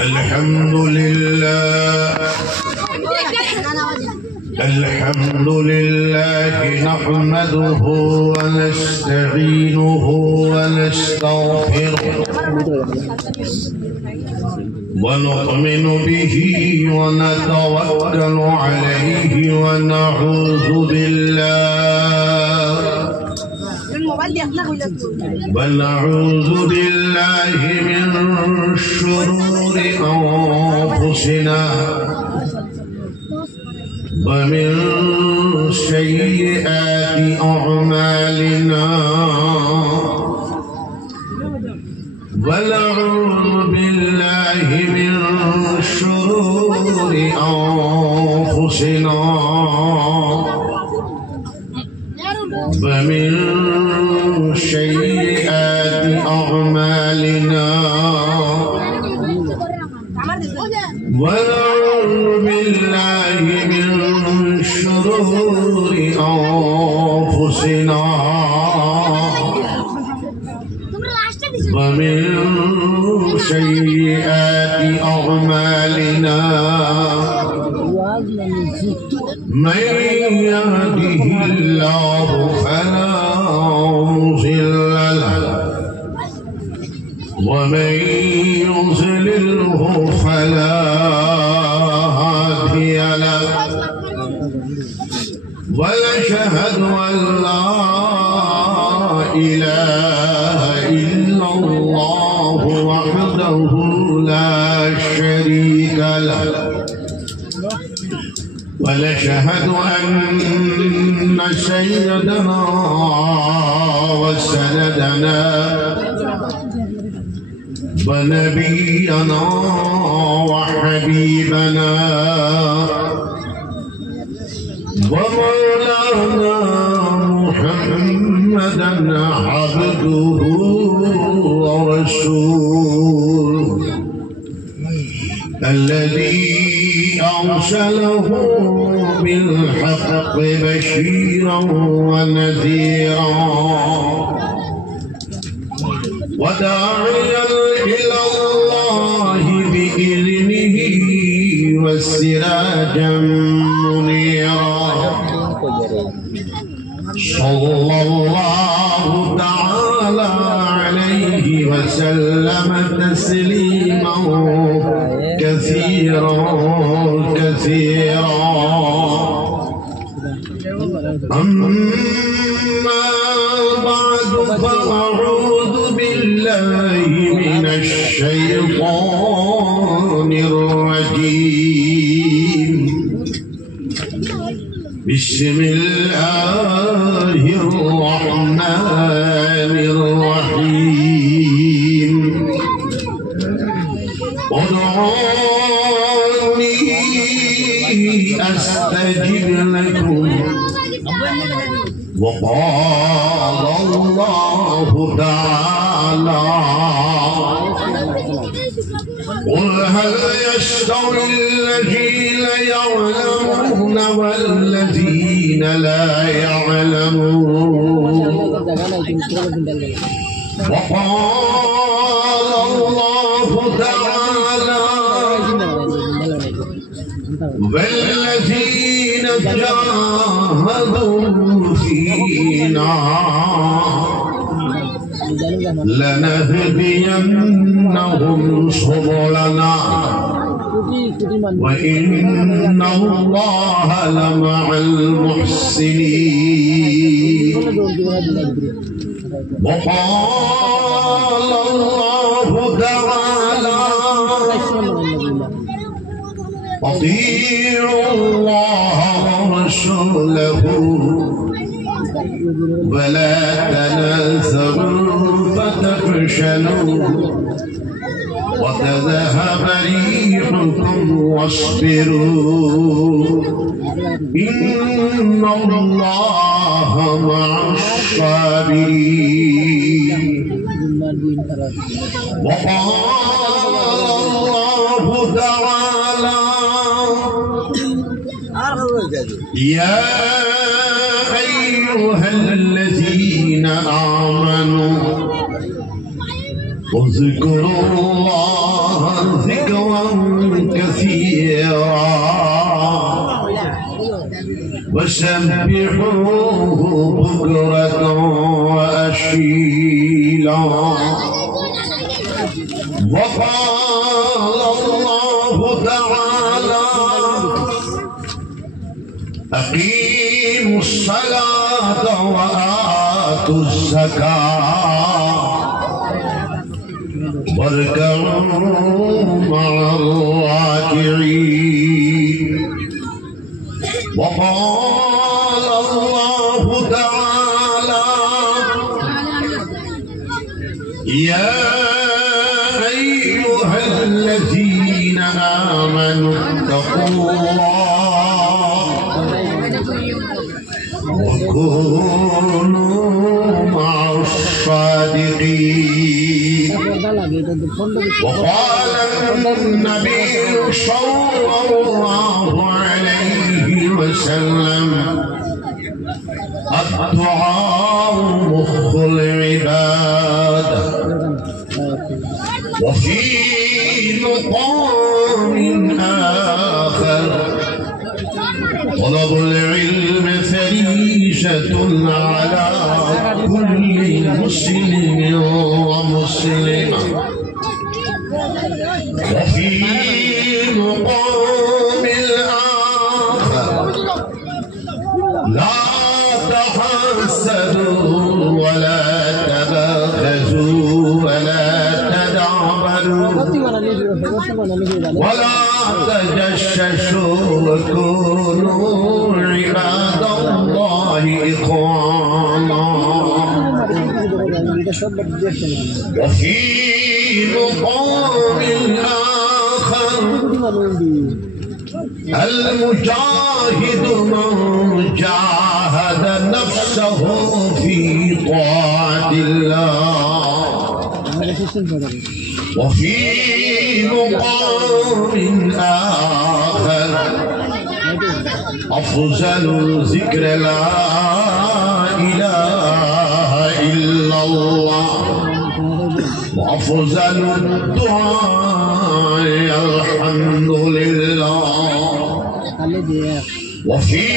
الحمد لله نحمده ونستعينه ونستغفره ونؤمن به ونتوكل عليه ونعوذ بالله من شرور أنفسنا ومن سيئات أعمالنا ونعوذ بالله من شرور أنفسنا ومن سيئات أعمالنا ونعوذ بالله من شرور أنفسنا ومن سيئات أعمالنا من يهده الله فلا مضل له ومن يضلله فلا هادي له ونشهد أن لا إله إلا الله وحده لا شريك له ونشهد أن سيدنا وسندنا ونبينا وحبيبنا ومولانا محمدا عبده ورسوله الذي أرسله بالحق بشيرا ونذيرا وداعيا إلى الله بإذنه وسراجا منيرا صلى الله تعالى عليه وسلم تسليما كثيرا كثيرا أما بعد فأعوذ بالله من الشيطان الرجيم بسم الله الرحمن الرحيم ادعوني أستجب لكم وقال الله تعالى قل هل يستوي الذين يعلمون والذين لا يعلمون وقال الله تعالى والذين جاهدوا فينا لنهدينهم سبلنا وإن الله لمع المحسنين وقال الله تعالى أطيعوا الله ورسوله ولا تنازعوا فتفشلوا وتذهب ريحكم واصبروا إن الله مع الصابرين وقال الله تعالى يا أيها الذين آمنوا اذكروا الله ذكرا كثيرا وسبحوه بكرة وأصيلا. وقال الله تعالى أقيموا الصلاة وآتوا الزكاة واركعوا مع الراكعين. وقال الله تعالى يا أيها الذين آمنوا اتقوا الله وكونوا مع الصادقين. وقال النبي صلى الله عليه وسلم الدعاء مخ العبادة. وفي مقام آخر طلب العلم فريضة على كل مسلم ومسلمة. وفي مقام الآخر لا تحسدوا ولا تبغضوا ولا تدابروا ولا تجسسوا وكونوا عباد الله إخوانا. وفي مقام آخر المجاهد من جاهد نفسه في طاعة الله. وفي مقام آخر أفضل ذكر لا إله إلا الله وأفضل الدعاء الحمد لله. وفي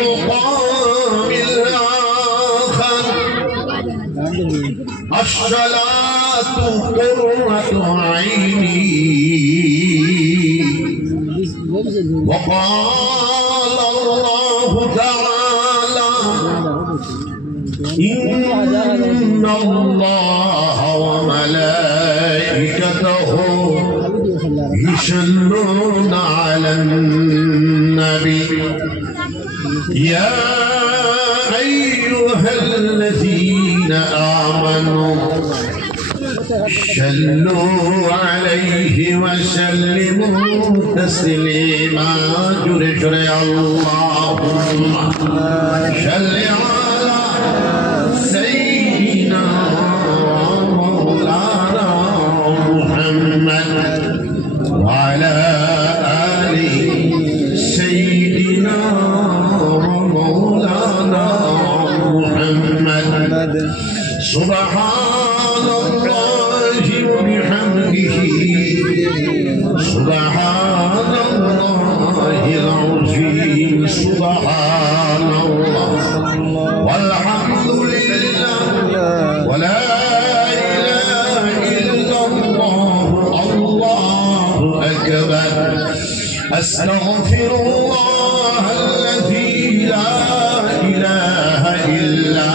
مقام آخر الصلاة قرة عيني. وقال الله تعالى إن الله وملائكته يصلون على النبي يا أيها الذين آمنوا صلوا عليه وسلموا تسليما. جل اللهم صل على سيدنا مولانا محمد وعلى آل سيدنا مولانا محمد. سبحان الله وبحمده سبحان الله العظيم. سبحان الله والحمد لله ولا إله إلا الله. الله أكبر. أستغفر الله الذي لا إله إلا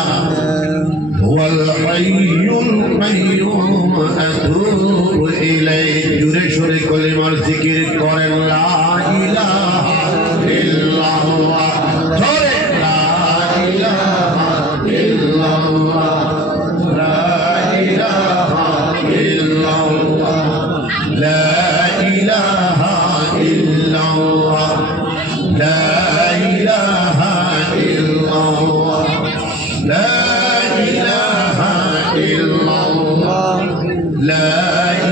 هو الحي القيوم أتوب إليه. جورے شورے کلمہ ذکر کریں لا إله إلا الله. جورے لا إله إلا الله لا إله إلا الله لا إله إلا الله لا إله إلا الله لا إله إلا الله لا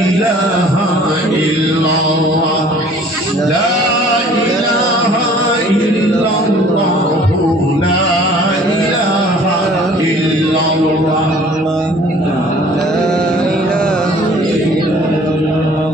إله إلا الله لا إله إلا الله لا إله إلا الله لا إله إلا الله.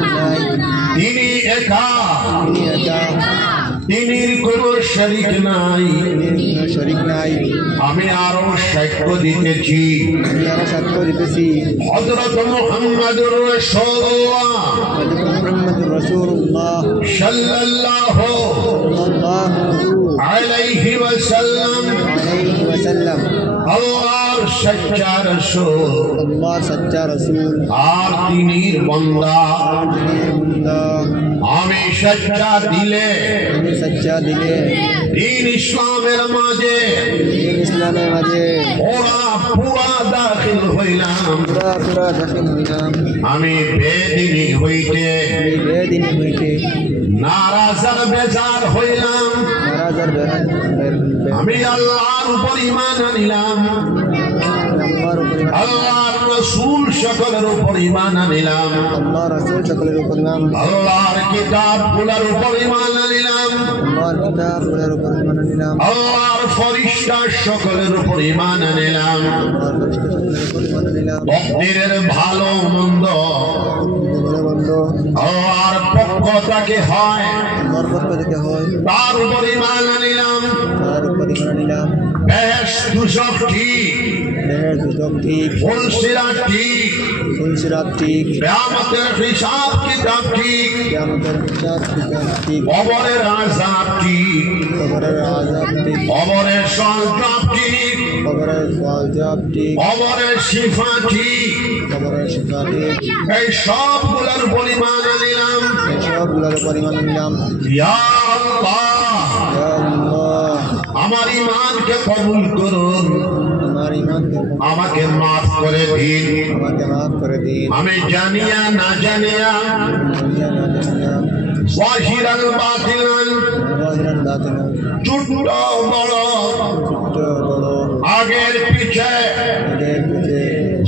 তিনি একা, তিনির কোনো শরীক নাই। আমি আরো সাক্ষ্য দিতেছি হযরত মুহাম্মদুর রাসূলুল্লাহ সাল্লাল্লাহু আলাইহি ওয়াসাল্লাম আল্লাহর সচ্চা রাসূল, আর তিনির বান্দা। আমি সচ্চা দিলে দিন ইসলামের মাঝে পুরা দাখিল হইলাম। আমি বেদিনী হইতে নারাজ আর বেজার হইলাম। আমি আল্লাহর উপর ঈমান আনিলাম, আল্লাহর রাসূল সকলের উপর ঈমান আনিলাম, আল্লাহর কিতাবগুলোর উপর ঈমান আনিলাম, আল্লাহর ফেরেশতা সকলের উপর ঈমান আনিলাম। তকদীরের ভালো মন্দ আল্লাহর পক্ষ থেকে হয়, তার উপর ঈমান আনিলাম। বেহেশত দুজখ ঠিক, ফুলসিরাত ঠিক, কিয়ামতের হিসাব কিতাব ঠিক, কবরের আযাব ঠিক, কবরের সওয়াব ঠিক, কবরের শিফা ঠিক, এই সবগুলোর পরিমাণ আনিলাম। ইয়া আল্লাহ, আমার ঈমানকে কবুল করুন, আমাকে মাফ করে দিন। আমি জানিয়া না জানিয়া যাহিরান বাতিলান, ছোট বড় আগের পিছে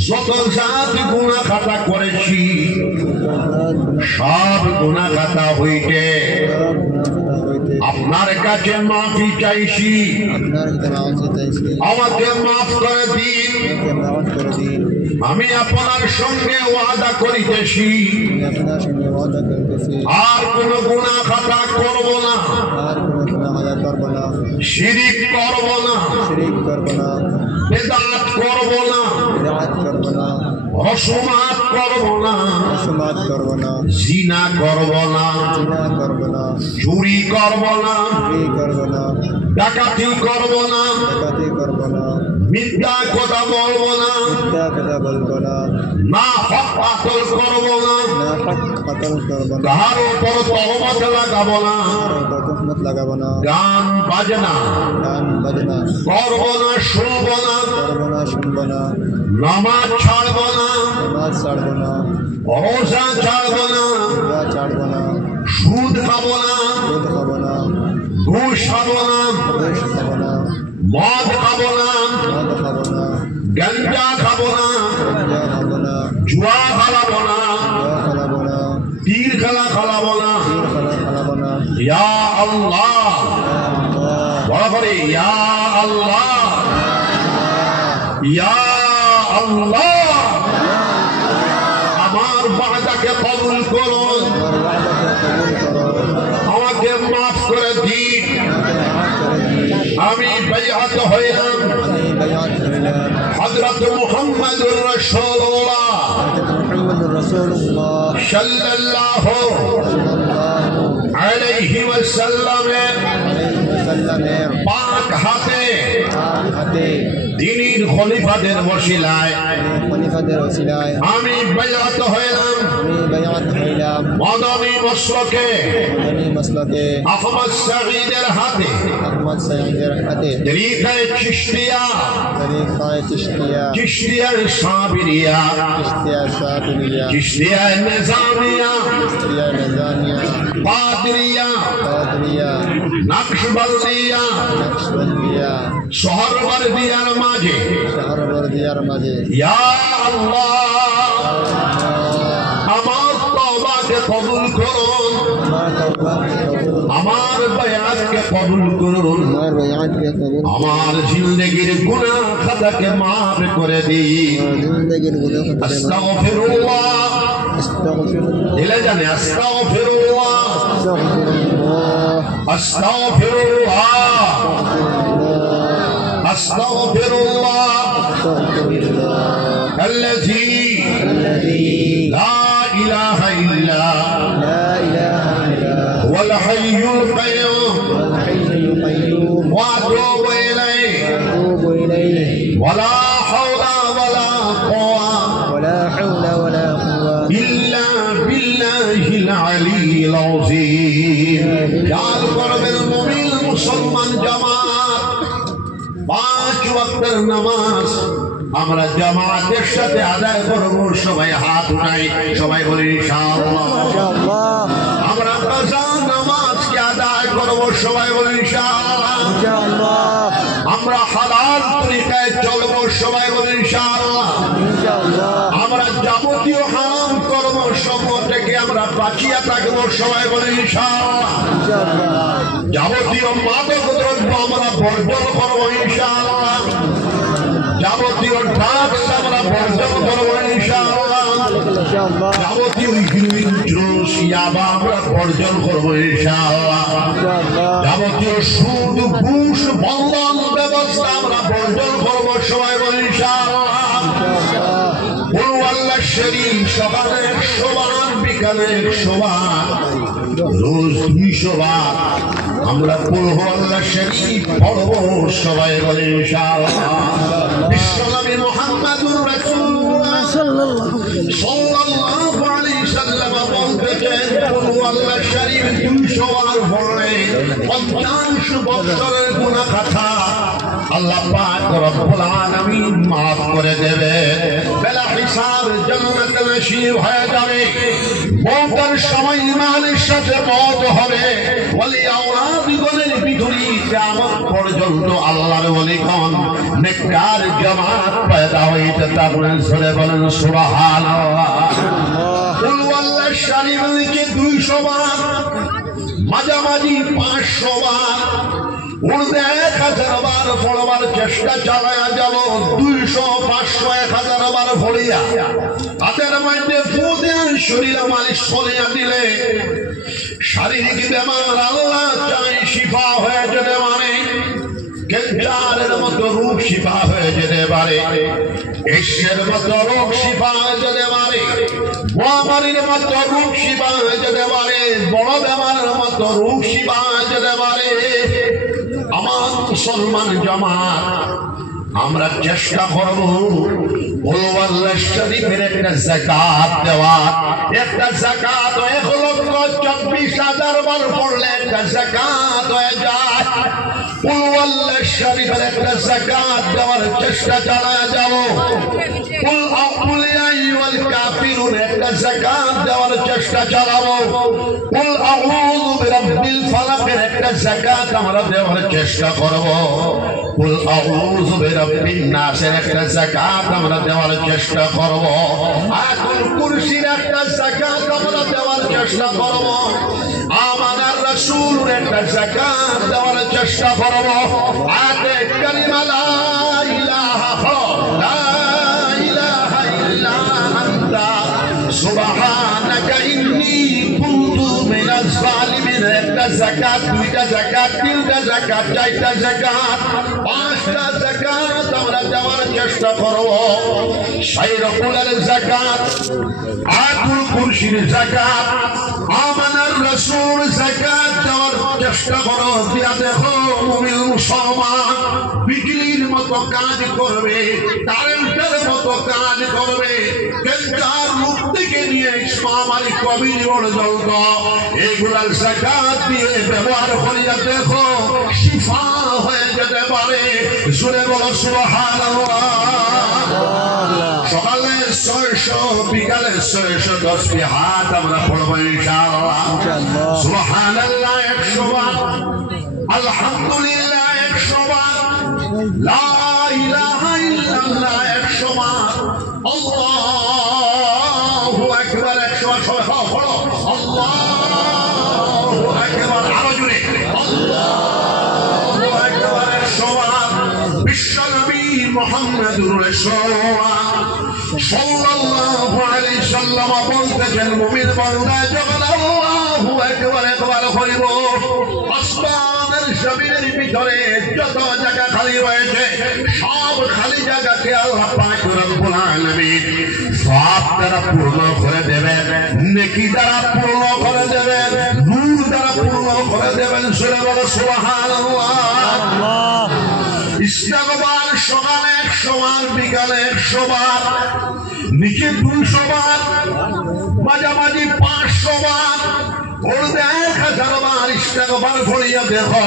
যত জাত গুনাহ খাতা করেছি সব গুনাহ খাতা হইতে আপনার কাছে মাফি চাইছি। আমাকে মাফ করে দিন। আমি আপনার সঙ্গে ওয়াদা করিতেছি আর কোন গুনাহ খাতা করব না, শিরিক করব না, বিদআত করব না, রসমাত করব না, জিনা করব না, চুরি করব না, ডাকাতি করব না, মিথ্যা কথা বলবো না, না হক বাতিল করব না, কার উপর তহমত লাগাবো না, গান বাজনা করব না, শুনবো না, নামাজ ছাড়ব না, রোজা ছাড়ব না, সুদ খাবো না, ঘুষ খাবো না, মদ খাবো না, গাঞ্জা খাবো না, জুয়া খেলাবো না, তীর খেলা খেলাবো না। ইয়া আল্লাহ, বড় করে ইয়া আল্লাহ, ইয়া আল্লাহ, আমার ওয়াদাকে কবুল করুন, আমাকে মাফ করে দিন। আমি বাইআত হইলাম হযরত মুহাম্মদুর রাসূলুল্লাহ সাল্লাল্লাহু আলাইহি ওয়াসাল্লামের পাক হাতে দ্বীনের খলিফাদের ওসিলায় আমি বাইআত হইলাম মদনী মসলকে আহমদ সাঈদের হাতে, তরিকায়ে চিশতিয়া, চিশতিয়া সাবিরিয়া, চিশতিয়া নিজামিয়া, কাদরিয়া, নকশবন্দিয়া, সোহরওয়ার্দিয়ার মাঝে ইয়া আল্লাহ, আমার তওবাকে কবুল করুন, আমার বায়াতকে কবুল করুন, আমার জিন্দেগির গুনাহ খাতাকে মাফ করে দিন। আস্তাগফিরুল্লাহ দিলে জানে আস্তাগফিরুল্লাহ আস্তাগফিরুল্লাহ আস্তাগফিরুল্লাহ الذي لا إله إلا هو الحي القيوم وأتوب إليه ولا حول ولا قوة إلا بالله العلي العظيم يا القرب المؤمن مسلمان جماعة 5 ওয়াক্তের নামাজ আমরা জামাতের সাথে আদায় করব। সবাই হাত উঠাই, সবাই বলি ইনশাআল্লাহ। আমরা কাজা নামাজকে আদায় করব, সবাই বলি ইনশাআল্লাহ। আমরা হালাল তরিকায় চলব, সবাই বলি ইনশাআল্লাহ। আমরা যাবতীয় হারাম কর্ম সমূহ থেকে আমরা বাঁচিয়ে থাকবো, সবাই বলি ইনশাআল্লাহ। যাবতীয় মাদক দ্রব্য আমরা বর্জন করবো ইনশাআল্লাহ। যাবতীয় ড্রাগস আমরা বর্জন করবো ইনশাআল্লাহ। যাবতীয় হিরোইন, জুস, ইয়াবা আমরা বর্জন করবো ইনশাআল্লাহ। যাবতীয় সুদ, ঘুষ, বন্ধন ব্যবস্থা আমরা বর্জন করবো, সবাই বলি ইনশাআল্লাহ। আল্লাহ শরীফ সকালে 100 বার, বিকালে 100 বার, রোজ 200 বার আমরা পড়ব। আল্লাহ শরীফ পড়ব, সবাই বলে ইনশাআল্লাহ। বিশ্বনবী মুহাম্মদুর রাসূলুল্লাহ সাল্লাল্লাহু আলাইহি সাল্লাম বলতেন, আল্লাহ শরীফ 200 বার পড়লে 50 বছরের গুনাহ খাতা আল্লাহ পাক রব্বুল আলামিন maaf করে দেবে। বেলা হিসাব জান্নাতে নসিব হয়ে যাবে। মওতের সময় ইমানের সাথে মওত হবে। ওলি আওলাদগণের ভিতরে কিয়ামত পর্যন্ত আল্লাহর ওলিগণ নেককার জামাত পয়দা হইতে থাকবে। সরে বলেন সুবহানাল্লাহ। কুল আল্লাহ শরীফকে 200 বার, মাঝামাঝি 500 বার, উর্দে 1000 বার পড়বার চেষ্টা চালায়া যাব। 200, 500, 1000 বার পড়িয়া হাতের মধ্যে ফুদে শরীরে মালিশ করিয়া দিলে শারীরিক বেমার আল্লাহ চাই শিফা হয়ে যেতে পারে। ক্যান্সারের মতো রোগ শিফা হয়ে যেতে পারে। এর মতো রোগ শিফা হয়ে যেতে পারে। মহামারীর মতো রোগ শিফা হয়ে যেতে পারে। বড় বেমারের মতো রোগ শিফা হয়ে যেতে পারে। আমার মুসলমান জামাত আমরা চেষ্টা করব আল্লাহ শরীফের একটা যাকাত দেওয়া। একটা যাকাত 1,24,000 বার পড়লে একটা যাকাত হয়ে যায়। আল্লাহ শরীফের একটা যাকাত দেওয়ার চেষ্টা চালায়া যাব। কুল ইয়া আইয়ুহাল কাফিরুন একটা যাকাত দেওয়ার চেষ্টা চালাবো। কুল আউযু বিরাব্বিল ফালাকের একটা যাকাত আমরা দেওয়ার চেষ্টা করব। কুল আউযু বিরাব্বিন নাসের একটা যাকাত আমরা দেওয়ার চেষ্টা করব। আয়াতুল কুরসির একটা যাকাত আমরা দেওয়ার চেষ্টা করব। আমাদের রাসূলের একটা যাকাত দেওয়ার চেষ্টা করব। আয়াতে কালিমা লা ইলাহা ইল্লা আনতা সুবহানাকা ইন্নী কুনতু মিনাজ জালিমিন একটা যাকাত, 2টা যাকাত, 3টা যাকাত, 4টা যাকাত, 5টা যাকাত আমরা দেওয়ার চেষ্টা করব। শাইরকুলের যাকাত, আয়াতুল কুরসির যাকাত, আমানার রাসূল যাকাত দেওয়ার চেষ্টা করো। দিয়া দেখো মুমিন মুসলমান বিজলির মতো কাজ করবে, কারেন্টের মতো কাজ করবে। ক্যান্সার রোগ থেকে নিয়ে মহামারী কোভিড পর্যন্ত এগুলার যাকাত দিয়ে ব্যবহার করিয়া দেখো শিফা হয়ে যেতে পারে। সুরে বলো সুবহানাল্লাহ। সকালে 600, বিকালে 610 হাত আমরা পড়বো ইনশাআল্লাহ। সুবহানাল্লাহ 100 বার, আলহামদুলিল্লাহ 100 বার, লা ইলাহা ইল্লাল্লাহ 100 বার, আল্লাহু আকবার 100 বার। সবাই পড়ো আল্লাহু আকবার, আরো জোরে আল্লাহু আকবার 100 বার। বিশ্বনবী মুহাম্মদুর রাসূলুল্লাহ সাল্লাল্লাহু আলাইহি আল্লামা বলতেছেন মুমিন বান্দা যখন আল্লাহু আকবার একবার হইব আসমানের জমিনের ভিতরে যত জায়গা খালি রয়েছে সব খালি জায়গাকে আল্লাহ পাক রব্বুল আলামিন সব দ্বারা পূর্ণ করে দেবেন, নেকি দ্বারা পূর্ণ করে দেবেন, নূর দ্বারা পূর্ণ করে দেবেন। সুবহানাল্লাহ। ইস্তেগফার সকালে 100 বার, বিকালে 100 বার, নিচে 200 বার, মাঝামাঝি 500 বার, বলতে 1000 বার ইস্তেগফার পড়িয়া দেখো।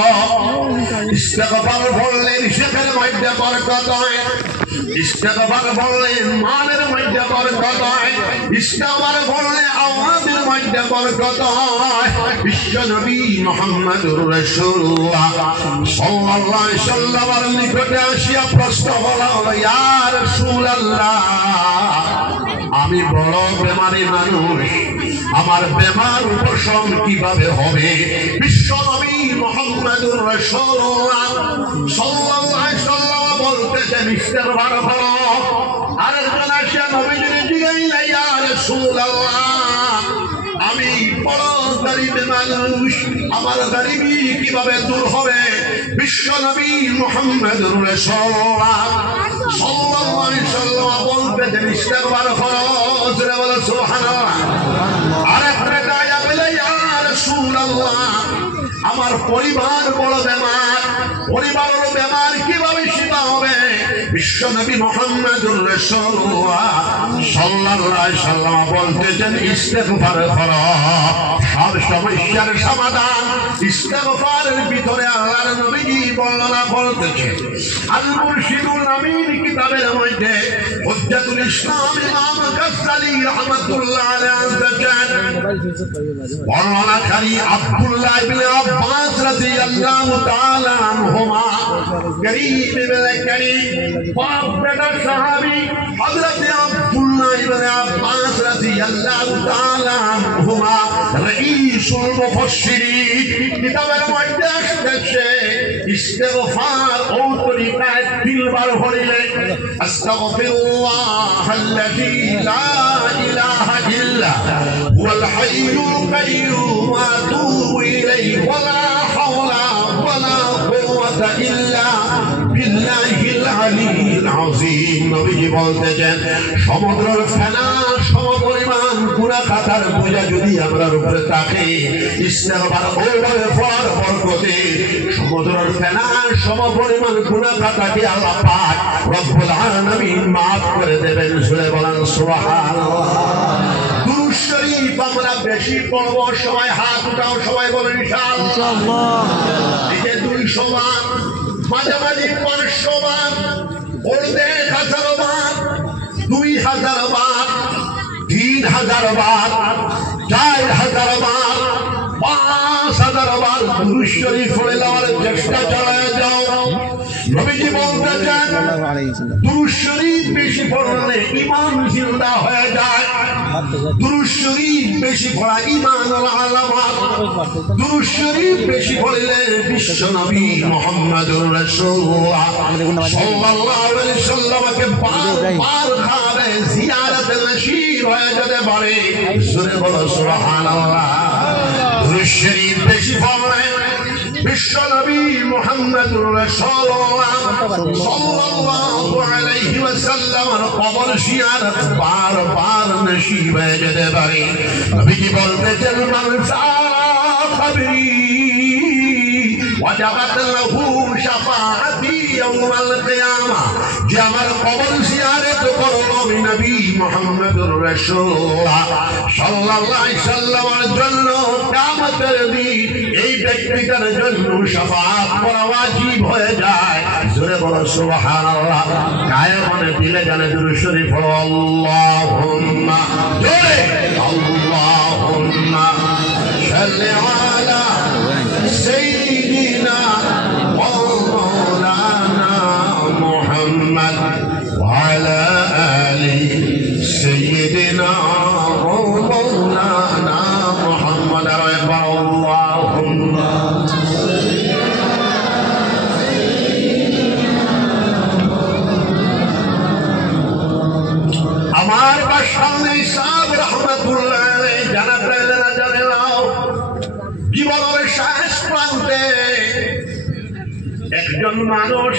ইস্তেগফার পড়লে রিজিকের মধ্যে বরকত হয়, ইস্তেগফার পড়লে মালের মধ্যে বরকত হয়, ইস্তেগফার পড়লে আওয়াজের মধ্যে বরকত হয়। বিশ্ব নবী মুহাম্মদুর রাসূলুল্লাহ সাল্লাল্লাহু আলাইহি ওয়াসাল্লামের নিকটে আসিয়া প্রশ্ন করা হলো, ইয়া রাসূলুল্লাহ, আমি বড় বেমারি মানুষ, আমার বেমার উপশম কিভাবে হবে? বিশ্ব নবী মুহাম্মদুর রাসূলুল্লাহ সাল্লাল্লাহু আলাইহি ওয়াসাল্লাম বলতেছেন, ইস্তেগফার করো। আরেকজন আসিয়া নবীজিকে জিজ্ঞাসা, ইয়া রাসূলুল্লাহ, আমি বড় গরীব মানুষ, আমার গরীবি কিভাবে দূর হবে? বিশ্ব নবী মুহাম্মদুর রাসূলুল্লাহ সাল্লাল্লাহু আলাইহি ওয়াসাল্লাম বলতেছেন, ইস্তেগফার করো। জোরে বলো সুবহানাল্লাহ। আরেকটা দায়া বলে, ইয়া রাসূলুল্লাহ, আমার পরিবার বড় বেমার, পরিবারের বেমার কিভাবে সেবা হবে? বিশ্ব নবী মুহাম্মদুর রাসূলুল্লাহ সাল্লাল্লাহু আলাইহি ওয়াসাল্লাম বলতেছেন, ইস্তেগফার করো। সব সমস্যার সমাধান ইস্তেগফারের ভিতরে আল্লাহর নবীজি বর্ণনা করতেছেন। আল মুরশিদুল আমিন কিতাবের মধ্যে হুজ্জাতুল ইসলাম ইমাম গাজ্জালী রাহমাতুল্লাহ আলাইহি বর্ণনাকারী আব্দুল্লাহ ইবনে আব্বাস রাদিয়াল্লাহু তাআলা আনহুমা, গরীব ইবনে করিম বাপ বেটা সাহাবী হযরত আব্দুল্লাহ ইবনে আব্বাস রাদিয়াল্লাহু তাআলা আনহুমা রাইসুল মুফাসসিরিন কিতাবের মধ্যে আসছে, ইস্তেগফার ও তরিকায় 3 বার পড়িলে আস্তাগফিরুল্লাহাল্লাযী লা ইলাহা ইল্লা হুয়াল হাইয়ুল কাইয়্যুম ওয়া আতুবু ইলাইহি ওয়া লা হাওলা ওয়া লা কুওয়াতা ইল্লা বিল্লাহিল আলিয়্যিল আযীম। নবীজি বলতেছেন, সমুদ্রের ফেনা সমপরিমাণ গুনাহ খাতার বোঝা যদি আমরার উপরে থাকে, ইস্তেগফার ওভাবে পড়ার বরকতে সমুদ্রের ফেনা সমপরিমাণ গুনাহ খাতাকে আল্লাহ পাক রব্বুল আলামিন maaf করে দেবেন। সুরে বলেন সুবহানাল্লাহ। দুরূদ শরীফ আমরা বেশি পড়ব, সবাই হাত উঠাও, সবাই বলেন ইনশাআল্লাহ। এই যে 200 বার, মাঝামাঝি 500 বার, পড়তে 1000 বার, 2000 বার, 3000 বার, 4000 বার, 5000 বার দুরূদ শরীফ পড়ে নেওয়ার চেষ্টা চালায় যাও। নবীজি বলতেছেন, দুরূদ শরীফ বেশি পড়লে ঈমান জিন্দা হয়ে যায়। দুরূদ শরীফ বেশি পড়া ঈমানুল আলামাত। দুরূদ শরীফ বেশি পড়লে বিশ্ব নবী মুহাম্মদুর রাসূলুল্লাহ সাল্লাল্লাহু আলাইহি ওয়াসাল্লামকে বারবার খাবে জিয়ারত নসিব হয়ে যেতে পারে। সুরে বলো সুবহানাল্লাহ। দুরূদ শরীফ বেশি পড়লে বিশ্ব নবী মুহাম্মদুর রাসূলুল্লাহ সাল্লাল্লাহু আলাইহি ওয়াসাল্লামের কবর জিয়ারত বারবার নসিব হয়ে যেতে পারে। নবীজি বলতেছেন, মান সারা কবরি ওয়াজাবাত লাহু শাফাআতি ইয়াউমাল কিয়ামা, যে আমার কবর জিয়ারত করলো আমি নবী মুহাম্মদুর রাসূলুল্লাহ সাল্লাল্লাহু আলাইহি ওয়াসাল্লামের জন্য কিয়ামতের দিন এই ব্যক্তিটার জন্য শাফাআত করা ওয়াজিব হয়ে যায়। জোরে বলো সুবহানাল্লাহ। গায়ে মনে দিলে জানে দুরূদ শরীফ পড়ো। আল্লাহুম্মা জোরে আল্লাহুম্মা সাল্লি আলা সাইয়্যিদিনা ওয়া মাওলানা মুহাম্মদ ওয়া আলা আলি সাইয়্যিদিনা ওয়া মাওলানা মুহাম্মদ। আর একবার আল্লাহুম্মা আমার বাসার ফুলি সাহেব রাহমাতুল্লাহ আলাইহি জানাতে না জানে নাও জীবনের শেষ প্রান্তে একজন মানুষ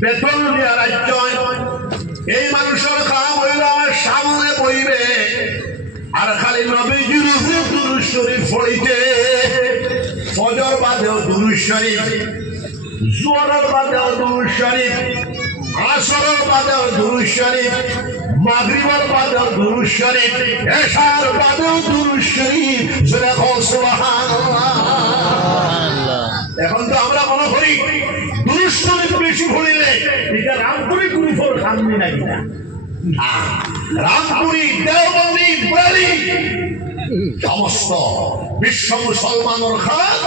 বেতন দিয়া রাজ্য এই মানুষের কাম হইল সামনে বইবে আর খালি নবীজির উপরে দুরূদ শরীফ পড়িতে ফজর বাদেও দুরূদ শরীফ জোহরের বাদেও দুরূদ শরীফ আসরের বাদেও দুরূদ শরীফ মাগরিবের বাদেও দুরূদ শরীফ এশার বাদেও দুরূদ শরীফ জোরে বল সুবহানাল্লাহ। এখন তো আমরা মনে করি দুরূদ শরীফ বেশি পড়িলে এটা রামপুরি গ্রুপের সামনে নাকি না রামপুরি দেওবন্দি বলি সমস্ত বিশ্ব মুসলমানের খাত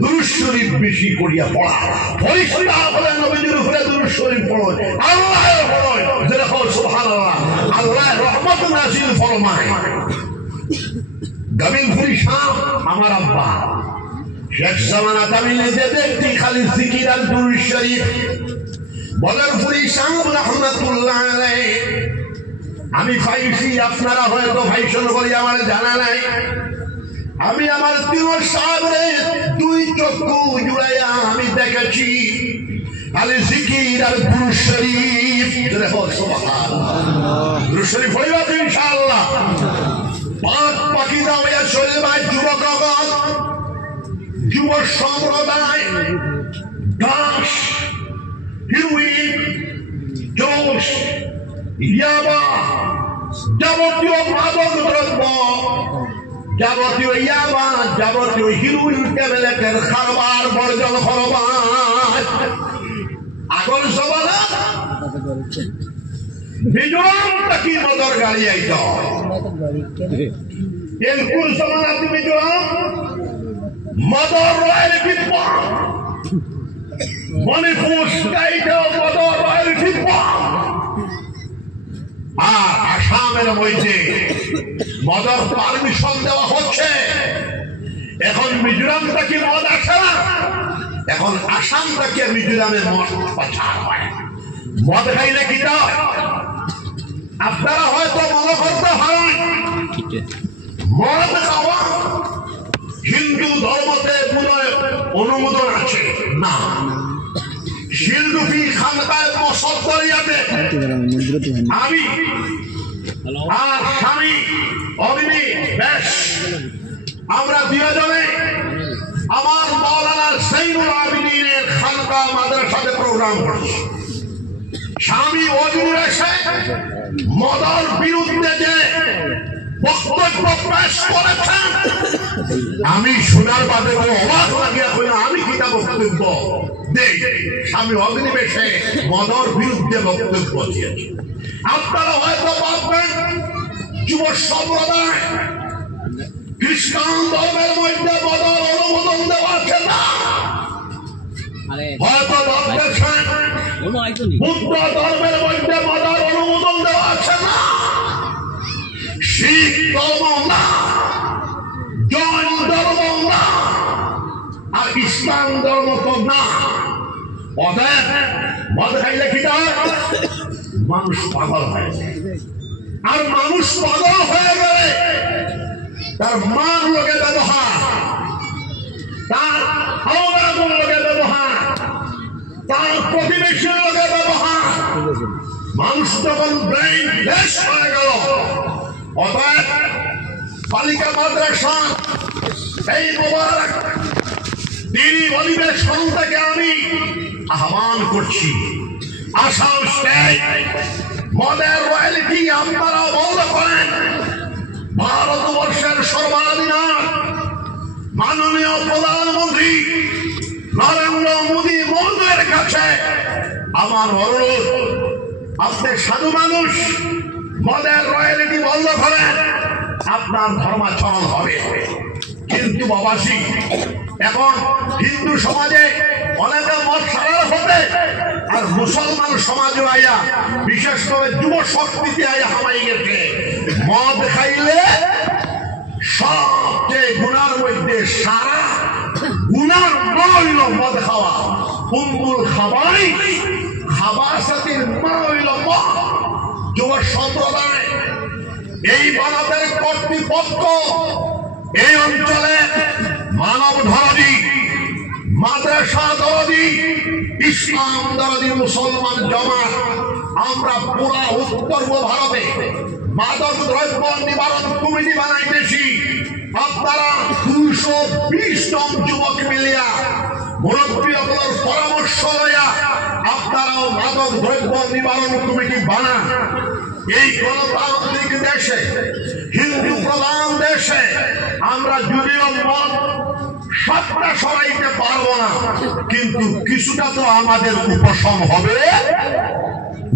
দুরূদ শরীফ বেশি করিয়া পড়া ফরিস্তা বলে নবীজির উপরে দুরূদ শরীফ পড়ো আল্লাহর পড়ো জোরে বল সুবহানাল্লাহ। আল্লাহ রহমত নাযিল ফরমায়। গাবিলপুরি শাহ আমার আব্বা শেখ জামানা তামিলে যে দেখতি খালি জিকির আর দুরূদ শরীফ বদরপুরি শাহ রাহমাতুল্লাহ আলাইহি আমি পাইছি আপনারা হয়তো ভাইশন বলি আমার জানা নাই আমি আমার তিওর সাহেবের দুই চক্ষু জুড়াইয়া আমি দেখেছি খালি জিকির আর দুরূদ শরীফ জোরে বল সুবহানাল্লাহ। দুরূদ শরীফ পড়িবা তো ইনশাআল্লাহ পাক পাকিদা হইয়া চলবা যুবকগণ যুব সম্প্রদায় দাস হিরোইন জোশ ইয়াবা যাবতীয় মাদক দ্রব্য যাবতীয় ইয়াবা যাবতীয় হিরোইন ট্যাবলেটের খাবার বর্জন করবার আগর সবালা মিজোরাম তাকি মদর গাড়ি আইত এলকুল সমানা তুমি মিজোরাম মদর রয়েল পিপা মণিপুর স্টেটেও মদর রয়েল পিপা আর আসামের মধ্যে মদর পারমিশন দেওয়া হচ্ছে। এখন মিজোরাম থেকে মদ আসে না এখন আসাম থেকে মিজোরামে মদ পাচার হয়। মদ খাইলে কি আপনারা হয়তো মনে করতে পারেন মদ খাওয়া হিন্দু ধর্মতে অনুমোদন আছে না শিলডুফি খানকায় মসদ করিয়াতে আমি আর স্বামী অগ্নি বেশ আমরা দুজনে আমার মাওলানা সাইনুল আবিদিনের খানকা মাদ্রাসাতে প্রোগ্রাম করছি। স্বামী অগ্নি এসে মদর বিরুদ্ধে যে বক্তব্য পেশ করেছেন আমি শোনার বাদে অবাক লাগিয়া কইলাম আমি কিতা বক্তব্য দেই স্বামী অগ্নিবেশে মদর বিরুদ্ধে বক্তব্য দিয়েছে। আপনারা হয়তো ভাববেন যুব সম্প্রদায় খ্রিস্টান ধর্মের মধ্যে মদর অনুমোদন দেওয়া আছে না হয়তো ভাবতেছেন বুদ্ধ ধর্মের মধ্যে মদর অনুমোদন দেওয়া আছে না শিখ ধর্ম না জৈন ধর্ম না আর ইসলাম ধর্ম তো না। অতএব মদ খাইলে কি মানুষ পাগল হয়ে যায় আর মানুষ পাগল হয়ে গেলে তার মার লোকে ব্যবহার তার হাওড়াগুলোর লোকে ব্যবহার তার প্রতিবেশীর লোকে ব্যবহার মানুষ তখন ব্রেইন ফ্রেশ হয়ে গেল। অতএব বালিকা মাদ্রাসা এই মোবারক তিনি অধিবেশন থেকে আমি আহ্বান করছি আসাম স্টেট মদের রয়্যালিটি আপনারা বন্ধ করেন। ভারতবর্ষের সর্বাধিনায়ক মাননীয় প্রধানমন্ত্রী নরেন্দ্র মোদী মহোদয়ের কাছে আমার অনুরোধ আপনি সাধু মানুষ মদের রয়্যালিটি বন্ধ করেন আপনার ধর্মাচরণ হবে। কিন্তু বাবাসী এখন হিন্দু সমাজে অনেকে মদ ছাড়ার হবে আর মুসলমান সমাজে আইয়া বিশেষ করে যুব শক্তিতে আইয়া হামাই গেছে মদ খাইলে সবচেয়ে গুনার মধ্যে সারা গুনার হইল মদ খাওয়া কুম্বুল খাবাই খাবার সাথে মা হইল মদ। যুব সম্প্রদায় এই বানাতের কর্তৃপক্ষ এই অঞ্চলে মানব ধরদি, মাদ্রাসা দরদি, ইসলাম দরদি মুসলমান জমাত আমরা পুরা উত্তর ভারতে মাদক দ্রব্য নিবারণ কমিটি বানাইতেছি। আপনারা 220 জন যুবক মিলিয়া মুরব্বীদের পরামর্শ লইয়া আপনারাও মাদক দ্রব্য নিবারণ কমিটি বানান। এই গণতান্ত্রিক দেশে, হিন্দু প্রধান দেশে আমরা যদিও মত সবটা সরাইতে পারবো না, কিন্তু কিছুটা তো আমাদের উপশম হবে।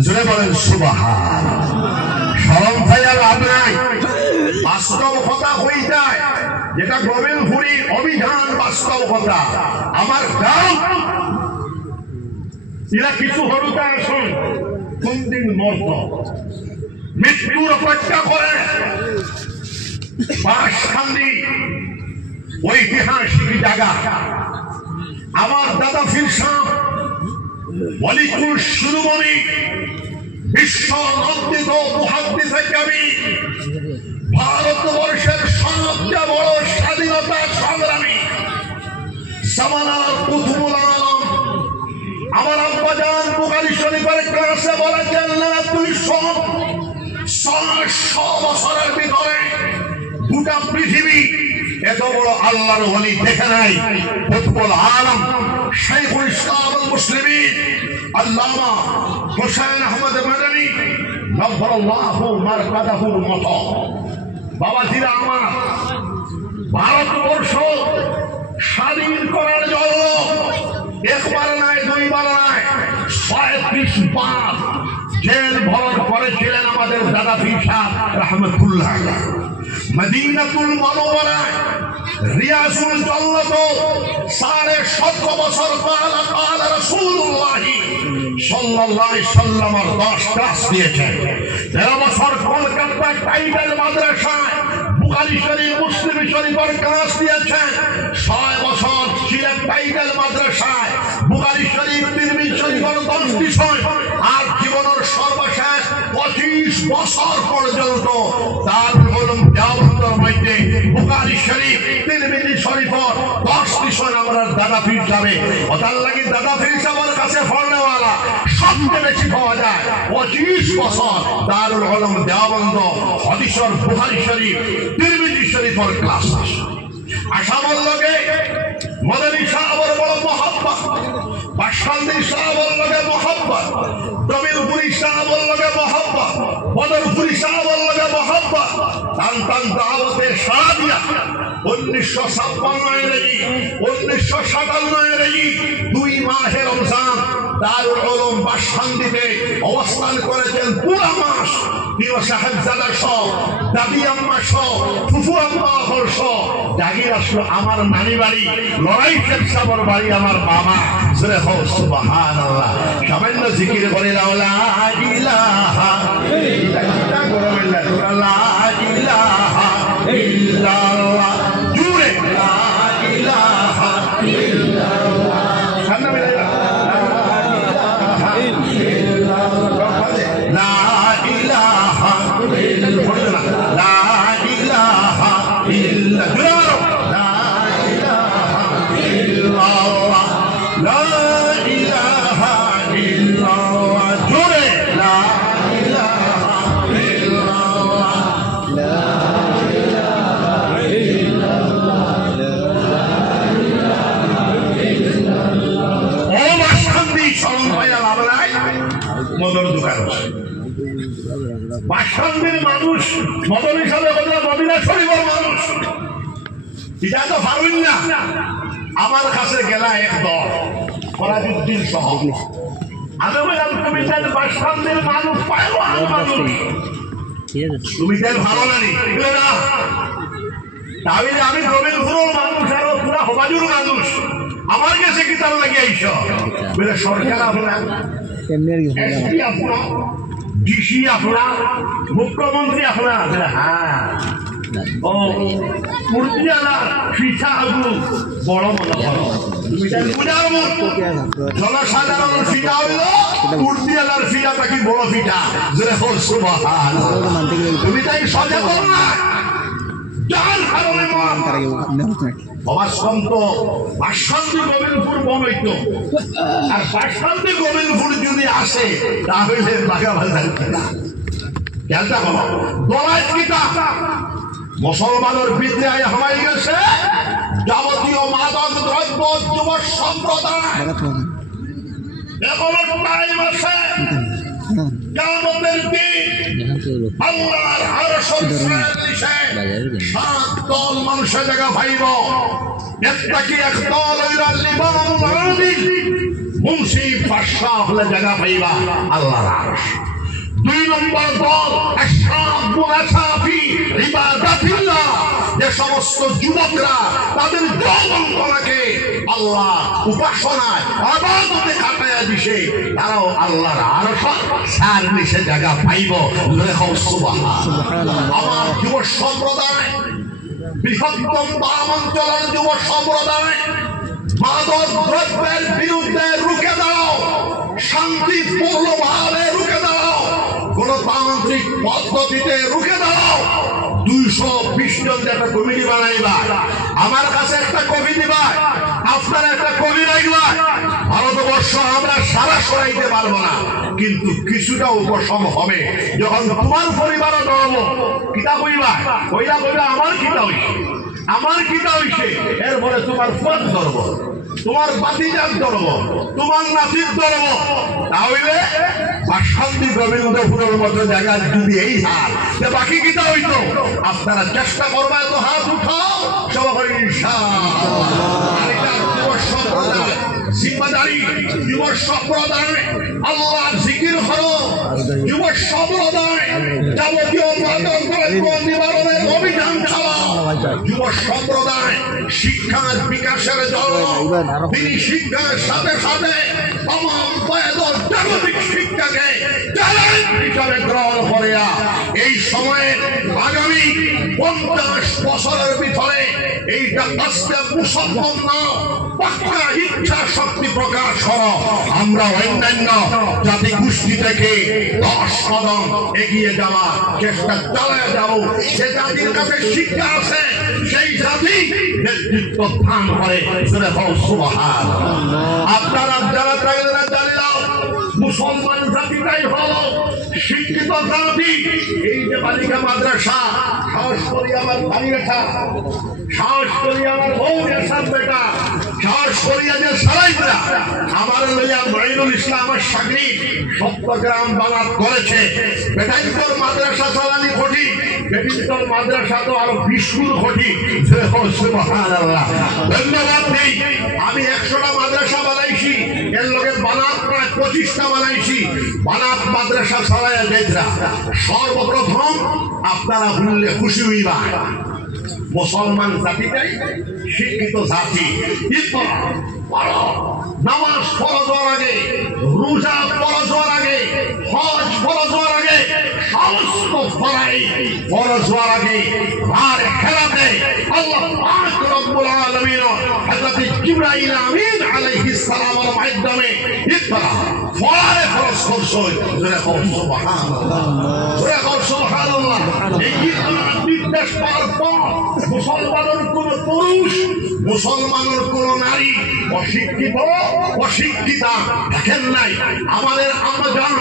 জোরে বলেন সুবহানাল্লাহ। শরম খাইয়া লাভ নাই, বাস্তব কথা হয়ে যায়, যেটা গোবিন্দপুরী অভিযান বাস্তব কথা। আমার গাঁও এরা কিছু হরুতা আসুন কোন দিন মরত, মৃত্যুর অপেক্ষা করে। বাঁশখালী ঐতিহাসিক জায়গা। আমার দাদা পীর সাহেব ওয়ালিকুল শিরোমণি বিশ্ব নন্দিত মুহাদ্দিস কবি, ভারতবর্ষের সবচেয়ে বড় স্বাধীনতা সংগ্রামী জামানার কুতুবুল আলম আমার আব্বাজান বুখারী শরীফের ক্লাসে বলেছেন না 200 বছরের ভিতরে গোটা পৃথিবী এত বড় আল্লাহর ওলি দেখে নাই। কুতুবুল আলম শাইখুল ইসলাম আল মুসলিমিন আল্লামা হুসাইন আহমদ মাদানী নব্বরাল্লাহু মারকাদাহুর মতো বাবাজিরা আমার ভারতবর্ষ স্বাধীন করার জন্য একবার নয়, দুইবার নয়, 36 বার জেল ভরণ করেছিলেন আমাদের দাদা পীর সাহেব রাহমাতুল্লাহ। মদিনাতুল মুনাওয়ারায় রিয়াজুল জান্নাত 17.5 বছর কালা কালা রাসূলুল্লাহ সাল্লাল্লাহু আলাইহি সাল্লামের 10 ক্লাস দিয়েছেন। 13 বছর কলকাতা টাইটেল মাদ্রাসায় বুখারী শরীফ মুসলিম শরীফের ক্লাস দিয়েছেন। 6 বছর সিলেট টাইটেল মাদ্রাসায় বুখারী শরীফ তিরমিজি শরীফের 10 বিষয়। আর জীবনের সর্বশেষ 25 বছর পর্যন্ত দারুল উলুম দেওবন্দের মধ্যে বুখারী শরীফ তিরমিজি শরীফের 10 বিষয় আমরা দাদা পীর সাহেব ওটার লাগি দাদা পীর সাহেবের কাছে পড়নেওয়ালা সবচেয়ে বেশি পাওয়া যায়। 25 বছর দারুল উলুম দেওবন্দ হাদিসের বুখারী শরীফ তিরমিজি শরীফের ক্লাস আসামের লগে মদনী সাহেবের বড় মহব্বত, বাসখালী সাহেবের লগে মহব্বত, জমিলপুরী সাহেবের লগে মহব্বত, বদরপুরী সাহেবের লগে মহব্বত। টান টান দাওয়াতে সারা দিয়া 1956 ইংরেজি 1957 ইংরেজি 2 মাহে রমজান দারুল উলুম বাসখালীতে অবস্থান করেছেন পুরা মাস। প্রিয় সাহেবজাদা সহ, দাদি আম্মা সহ, ফুফু আম্মা সহ জাগির আসলো আমার নানি বাড়ি, লড়াই সাহেবের বাড়ি আমার মামা। জোরে হো সুবহানাল্লাহ। সামান্য জিকির করে লা ইলাহা ইল্লাল্লাহ, লা ইলাহা ইল্লাল্লাহ, জুড়ে লা ইলাহা ইল্লাল্লাহ। বাসখালীর মানুষ মদন হিসাবে মদিনা শরীফের মানুষ এটা তো পারবেন না। আমার কাছে গেলা এক দল ফরাজউদ্দিন সহ, আমি বললাম তুমি তার বাসখালীর মানুষ পায়ওয়ান মানুষ, তুমি তার ভালো নানি না, তাহলে আমি গোবিন্দপুরের মানুষ আর পুরা হবাজুর মানুষ, আমার কাছে কি তার লাগে আইস বলে সরকার আপনার এসপি আপনার ডিসি আপনার মুখ্যমন্ত্রী আপনার। হ্যাঁ ও মূর্তিওয়ালা ফিসা আবু বড় মনে করো তুমি পূজার মতো জনসাধারণ ফিটা হইল মূর্তিওয়ালার ফিটা নাকি বড় ফিটা। তুমি তাই সচেতন না, যার কারণে সমাজতন্ত্র বাসন্তী গোবিন্দপুর বনইত, আর বাসন্তী গোবিন্দপুর যদি আসে তাহলে বাগাবাজার কিনা খেলতে হলো দলায় কিতা মুসলমানের বিদ্যায় হামাই গেছে যাবতীয় মাদক দ্রব্য যুব সম্প্রদায়। এখনো টাইম আছে, কিয়ামতের দিন আল্লাহর আরশের নিচে 7 দল মানুষের জায়গা পাইব। একটা কি এক দল হইল লিমামুল আদিল, মুন্সি বাদশাহ হলে জায়গা পাইবা আল্লাহর আরশ। 2 নম্বর দল আশরাফুল আসাফি ইবাদাতিল্লাহ, যে সমস্ত যুবকরা তাদের যৌবনকে আল্লাহ উপাসনায় ইবাদতে কাটায়া দিছে, তারাও আল্লাহর আরশের নিচে জায়গা পাইব। সুবহানাল্লাহ। আমার যুব সম্প্রদায়, বৃহত্তম বামাঞ্চলের যুব সম্প্রদায়, মাদক দ্রব্যের বিরুদ্ধে রুখে দাঁড়াও, শান্তিপূর্ণভাবে রুখে দাঁড়াও, গণতান্ত্রিক পদ্ধতিতে রুখে দাঁড়াও। 220 জন একটা কমিটি বানাইবা, আমার কাছে একটা কবি দিবা, আপনারা একটা কবি রাখবা। ভারতবর্ষ আমরা সারা সরাইতে পারবো না, কিন্তু কিছুটা উপশম হবে যখন তোমার পরিবারও ধরবো। কিতা কইবা, কইলা কইবা আমার কিতা হইছে, আমার কিতা হইছে, এরপরে তোমার পথ ধরব, তোমার বাতিজাত ধরব, তোমার নাতির ধরব। তাহলে বাসন্তী গোবিন্দপুরের মতো জায়গা যদি এই হাল, বাকি কিতা হইতো? আপনারা চেষ্টা করবা, তো হাত উঠাও সবাই ইনশাআল্লাহ। জিম্মাদারি যুব সম্প্রদায়, আল্লাহ জিকির করো। যুব সম্প্রদায় যাবতীয় মাদক দ্রব্য নিবারণের অভিযান চালাও। যুব সম্প্রদায় শিক্ষার বিকাশের জন্য তিনি শিক্ষার সাথে সাথে তমাম বয়সের জাগতিক শিক্ষাকে চ্যালেঞ্জ হিসাবে গ্রহণ করিয়া এই সময়ে আগামী 50 বছরের ভিতরে এইটা আজকে মুসলমান না পাক্কা ইচ্ছা শক্তি প্রকাশ করো। আমরা অন্যান্য জাতি গোষ্ঠী থেকে 10 কদম এগিয়ে যাওয়া চেষ্টা চালিয়ে যাবো। যে জাতির কাছে শিক্ষা আছে সেই জাতি নেতৃত্ব দান করে। আপনারা যারা তাইলেরা জানি দাও, মুসলমান জাতিটাই হলো শিক্ষিত জাতি। এই যে বালিকা মাদ্রাসা, সাহস করি আমার বালিকা, সাহস করি আমার বউ এসার বেটা, সাহস করিয়া যে সারাইরা আমার লইয়া মঈনুল ইসলাম আমার সাগরি সপ্তগ্রাম বানাত করেছে। বেটাইন্তর মাদ্রাসা চালানি কঠিন, বেটিন্তর মাদ্রাসা তো আরো 20 গুণ কঠিন। সুবহানাল্লাহ। ধন্যবাদ নেই, আমি 100টা মাদ্রাসা বানাইছি, এর লগে বানাত প্রায় 25টা বানাইছি। বানাত মাদ্রাসা চালাইয়া যাইতরা সর্বপ্রথম আপনারা বললে খুশি হইবা, মুসলমান জাতিটাই শিক্ষিত জাতি। নামাজ ফরজ হওয়ার আগে, রোজা ফরজ হওয়ার আগে, হজ ফরজ হওয়ার আগে, সমস্ত ফরজ হওয়ার আগে আর খেলাতে আল্লাহ পাক রব্বুল আলামিন হযরত জিবরাইল আমিন আলাইহিস সালামের মাধ্যমে ইকরা ফরজ করছেন। জোরে কও সুবহানাল্লাহ, জোরে কও সুবহানাল্লাহ। এই নির্দেশ পাওয়ার পর মুসলমানের কোন পুরুষ, মুসলমানের কোন নারী অশিক্ষিত অশিক্ষিতা দেখেন নাই। আমাদের আম্মাজান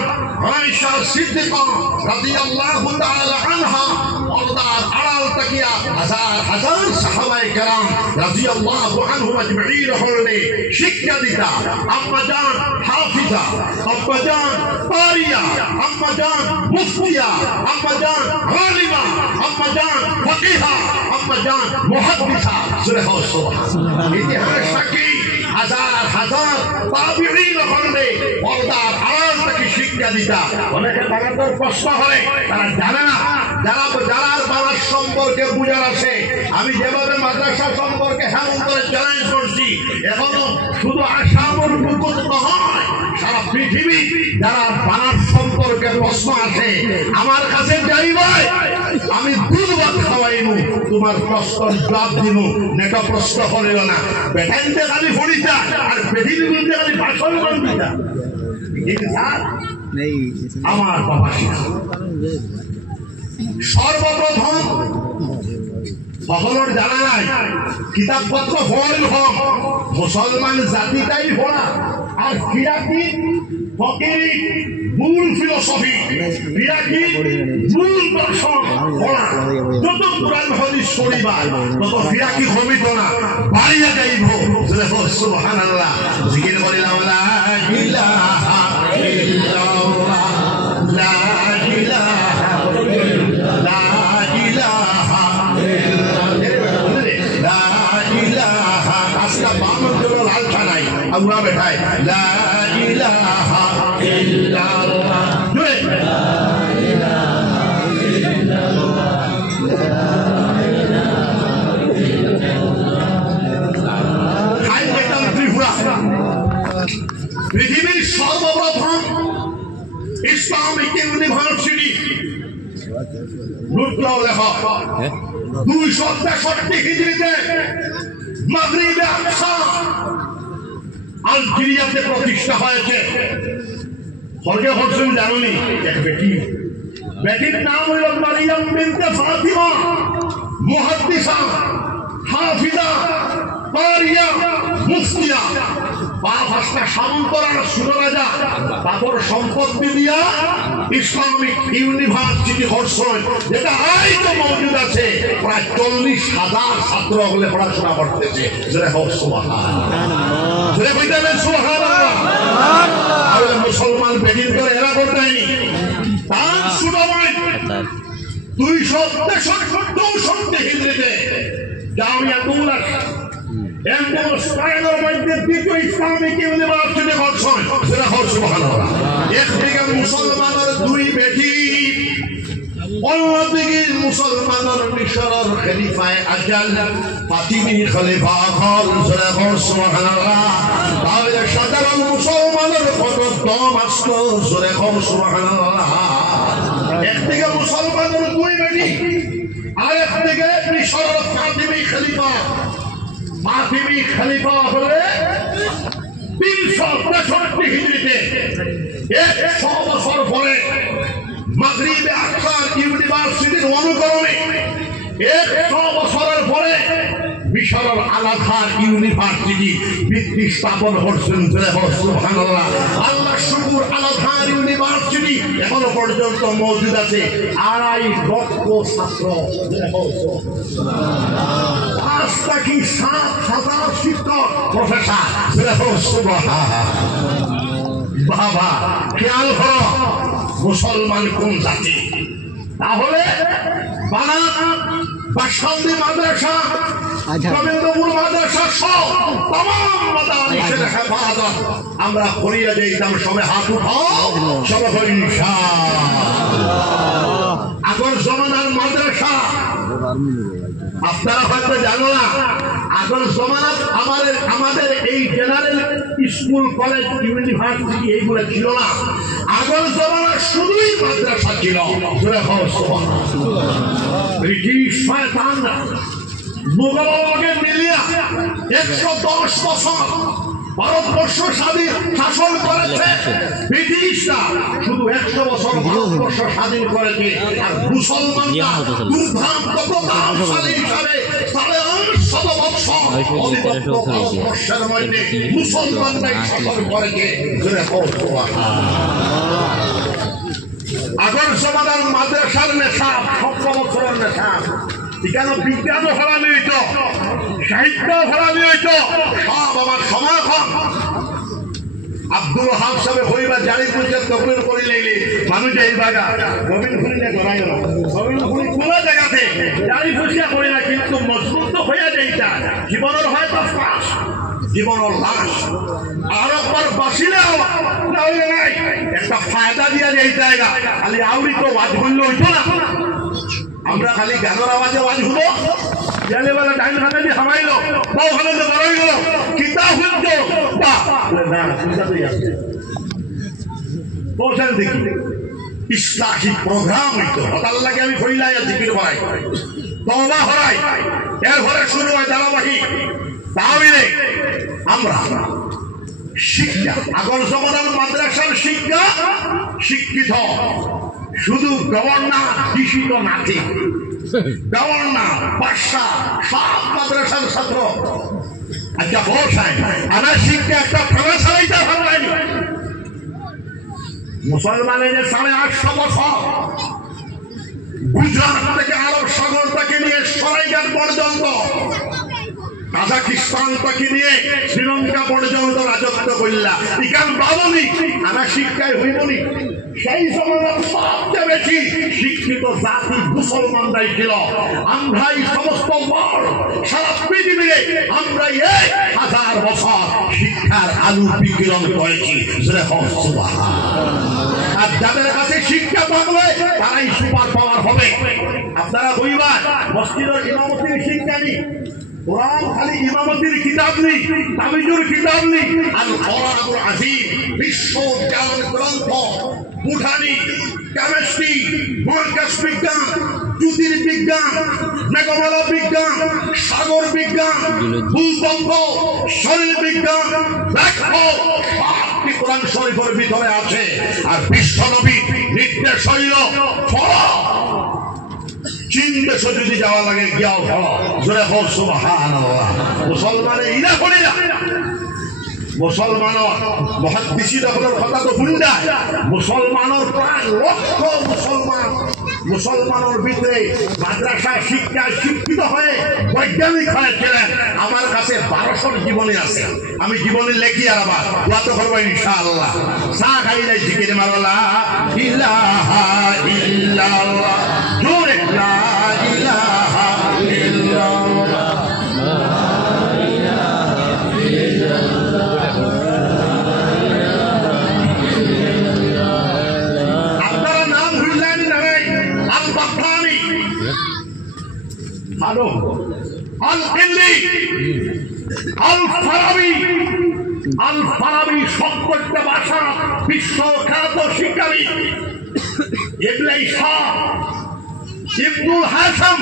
আয়েশা সিদ্দিকা রাদিয়াল্লাহু তাআলা আনহা পর্দার আড়াল তাকিয়া হাজার হাজার সাহাবায়ে কেরাম রাদিয়াল্লাহু আনহুম আজমাইন হলে শিক্ষা দিতা। আম্মাজান হাফিজা, আম্মাজান কারিয়া, আম্মাজান মুফতিয়া, আম্মাজান আলিমা, আম্মাজান ফাকিহা, আম্মাজান মুহাদ্দিসা। সূরা সুবহানাল্লাহ। ইতিহাস সাক্ষী হাজার হাজার তাবিঈন হলে পর্দার আড়াল থেকে শিক্ষা দিতা। অনেকে বাংলাদেশের প্রশ্ন হয়, তারা জানে না। যারা বাংলার সম্পর্কে বুঝার আছে, আমি যেভাবে মাদ্রাসা সম্পর্কে হেমন করে চ্যালেঞ্জ করছি, এখনো শুধু আসামের মুকুট নয়, সারা পৃথিবী যারা বাংলার সম্পর্কে প্রশ্ন আছে আমার কাছে যাইবে, আমি দুধ ভাত খাওয়াইমু, তোমার প্রশ্ন জবাব দিব। নেটা প্রশ্ন করিও না, বেটাইতে খালি ফড়িতা আর পৃথিবীর মধ্যে খালি ভাষণ করবিতা। আমার বাবা সর্বপ্রথম সকলের জানা নাই কিতাবপত্র পড়েন হোক মুসলমান জাতিটাই পড়া আর ফিরাকি ফকিরি মূল ফিলোসফি ফিরাকি মূল দর্শন পড়া যত কোরআন হাদিস পড়িবা তত ফিরাকি হবিত না বাড়িয়ে যাইব সুবহানাল্লাহ জিকির করিলাম লা ইলাহা ইল্লাল্লাহ লা ইলাহা লা ইলাহা লা ইলাহা আজকা বামন জন্য লালসা নাই আমরা বেঠাই লা ইলাহা ইল্লাল্লাহ জুড়ে লা ইলাহা ইল্লাল্লাহ হাই বেটাল ত্রিপুরা পৃথিবীর সর্বপ্রথম ইসলামিক ইউনিভার্সিটি রুটলাও লেখক 263 হিজরিতে মাগরিবে আকসা আলজেরিয়াতে প্রতিষ্ঠা হয়েছে। স্বর্গে হচ্ছেন জানুনি এক বেটি, বেটির নাম হইল মারিয়াম বিনতে ফাতিমা, মুহাদ্দিসা, হাফিজা, কারিয়া, মুফতিয়া। পাঁচটা সামন্তরার সুররাজা তাদের সম্পত্তি দিয়া ইসলামিক ইউনিভার্সিটি করছেন, যেটা আজও মজুদ আছে। প্রায় 40,000 ছাত্র হলে পড়াশোনা করতেছে। মুসলমান বেদিন করে এরা করতেনি তার সুরমায় 263 হিজরিতে জামিয়াতুল স্পেনের মধ্যে দ্বিতীয় ইসলামিক ইউনিভার্সিটি করছেন। সেটা হচ্ছে সুবহানাল্লাহ। একদিকে মুসলমানের দুই বেটি, অন্যদিকে মুসলমানের মিশরের খলিফায়ে আজল ফাতিমি খলিফা হল। সেটা হচ্ছে সুবহানাল্লাহ। তাহলে সাধারণ মুসলমানের কত দম আসলো। সেটা হচ্ছে সুবহানাল্লাহ। একদিকে মুসলমানের দুই বেটি, আরেকদিকে মিশরের ফাতিমি খলিফা। ফাতিমি খলিফা হলে 363 হিজরিতে 100 বছর পরে মাগরিবে আকসা ইউনিভার্সিটির অনুকরণে 100 বছরের পরে মিশরের আল আজহার ইউনিভার্সিটি ভিত্তি স্থাপন করছেন। সুবহানাল্লাহ। আল্লাহ শুকর, আল আজহার ইউনিভার্সিটি এখনো পর্যন্ত মজুদ আছে। 2.5 লক্ষ ছাত্র, 7,000 শিক্ষক, প্রফেসর। বাবা খেয়াল করো মুসলমান কোন জাতি। তাহলে বানাত, বাসন্তি মাদ্রাসা, রবীন্দ্রপুর মাদ্রাসা সহ तमाम মাদ্রাসার হেফাজত আমরা করিয়া যাইতাম। সবে হাত উঠাও, সবে ইনশাআল্লাহ। আগর জমানার মাদ্রাসা আপনারা হয়তো জানো না। আগর জমানাত আমাদের এই জেনারেল স্কুল, কলেজ, ইউনিভার্সিটি এইগুলো ছিল না। আগর জমানা শুধুই মাদ্রাসা ছিল। ব্রিটিশ শয়তান মুঘলকে মিলিয়া 110 বছর ভারতবর্ষ স্বাধীন শাসন করেছে। ব্রিটিশরা শুধু 100 বছর ভারতবর্ষ স্বাধীন করেছে। আর মুসলমানরা দুর্দান্ত প্রতাপশালী হিসাবে 850 বছর ভারতবর্ষের মধ্যে মুসলমানরাই শাসন করেছে। আগর জমানার মাদ্রাসার নেশাব 100 বছরের নেশাব। এখানে বিজ্ঞানও ফলানি হইত, সাহিত্য ফলানি হইত, সব আমার সময় কম। আব্দুল ওহাব সাহেব হইবা জারি করছে তকরির করে লাইলে মানুষ এই বাগা গোবিন্দ খুলিলে গড়াই না। গোবিন্দ খুলি কোন জায়গাতে জারি খুশিয়া করি না, কিন্তু মজবুত তো হইয়া যাইতা। জীবনের হয়তো পাশ, জীবনের লাশ আর একবার বাসিলেও নাই একটা ফায়দা দিয়া যাইতা। খালি আউরি তো ওয়াজ করলে হইতো না। আমরা খালি গানের আওয়াজে ওয়াজ হলো, গেলে বেলা ডাইন হাতে দিয়ে হামাইলো, বাউ হাতে দিয়ে বড়াইলো, কিতাব হইতো না। চিন্তাতেই আছে পৌঁছান দেখি ইসলাহি প্রোগ্রাম হইতো। আল্লাহকে আমি কইলাই জিকির করাই, তওবা করাই, এরপরে শুরু হয় ধারাবাহিক তাহলে আমরা শিক্ষা। আগর জমানার মাদ্রাসার শিক্ষা শিক্ষিত শুধু গভর্নর ডিসি তো নাচে, গভর্নর বাদশা সব মাদ্রাসার ছাত্র। আচ্ছা বসায় আমার শিক্ষা একটা প্রভাবশালীতে ভালো হয়নি। মুসলমানের 850 বছর গুজরাট থেকে আরব সাগর থেকে নিয়ে সরাইঘাট পর্যন্ত, কাজাকিস্তান থেকে নিয়ে শ্রীলঙ্কা পর্যন্ত রাজত্ব করলা। ইকান বাবনি আমার শিক্ষায় হইবনি। সেই সময় সবচেয়ে বেশি শিক্ষিত জাতি মুসলমানরাই ছিল। আমরাই সমস্ত সারা পৃথিবীতে আমরাই 1000 বছর শিক্ষার আলু বিকিরণ করেছি। আর যাদের কাছে শিক্ষা থাকবে তারাই সুপার পাওয়ার হবে। আপনারা বইবার মসজিদের ইমামতির শিক্ষা নেই, কোরআন খালি ইমামতির কিতাব নেই, তাবিজুর কিতাব নেই। আল কোরআনুল আযীম বিশ্ব জ্ঞান গ্রন্থ, বুটানি, কেমিস্ট্রি, মহাকাশ বিজ্ঞান, জ্যোতির্বিজ্ঞান, মেঘমালা বিজ্ঞান, সাগর বিজ্ঞান, ভূতত্ত্ব, শরীর বিজ্ঞান, সবটি কোরআন শরীফের ভিতরে আছে। আর বিশ্বনবী নির্দেশ হইল চীন দেশে যদি যাওয়া লাগে গিয়াও ভালো। জোরে হোক সুবহানাল্লাহ। মুসলমানে ইনা করে না, মুসলমানের মুহাদ্দিসিনের কথা তো ভুলডা। মুসলমানের প্রায় লক্ষ মুসলমানের ভিতরে মাদ্রাসা শিক্ষায় শিক্ষিত হয়ে বৈজ্ঞানিক হয়েছিলেন। আমার কাছে 1200 জীবনী আছে, আমি জীবনী লেখি আর আবার ওয়াত করবো ইনশাআল্লাহ। চা খাই যাই জিকির মারলা ইলাহা ইল্লাল্লাহ, জোরে লা ইলাহা ইল্লাল্লাহ। আপনারা নাম ভুললেন না, আল বাফানি, আল কিল্লি, আল ফারাবি। আল ফারাবি 70টা ভাষা বিশ্বখ্যাত শিক্ষাবিদ। ইবনে ইসহাক, ইবনুল হাসাম,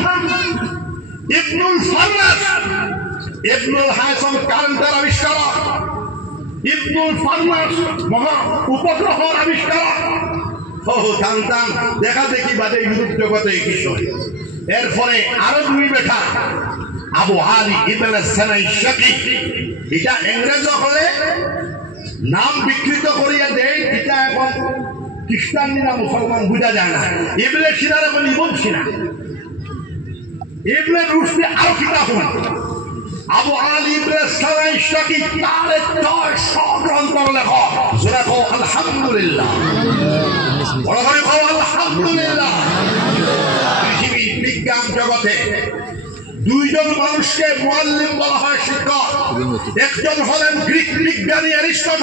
ইবনুল ফারনাস। ইবনুল হাসাম কারেন্টের আবিষ্কারক, ইবনুল ফারনাস মহা উপগ্রহের আবিষ্কারক। দেখা দেখি বাদে ইউরোপ জগতে বিষয়। এরপরে আরো 2 বেটা, আবু আলী ইবনে সানাইশাকি। এটা ইংরেজ হলে নাম বিকৃত করিয়া দেয়, এটা এখন খ্রিস্টান না মুসলমান বুঝা যায় না। ইবনে সিনার এখন ইবন সিনা, ইবনে রুশদি আরো কিতাব। আবু আলী ইবনে সানাইশাকি তার 600 গ্রন্থের লেখক। যারা কও আলহামদুলিল্লাহ, বড় করে কও আলহামদুলিল্লাহ। পৃথিবীর বিজ্ঞান জগতে 2 জন মানুষকে মুআল্লিম বলা হয়, শিক্ষক। একজন হলেন গ্রিক বিজ্ঞানী অ্যারিস্টটল,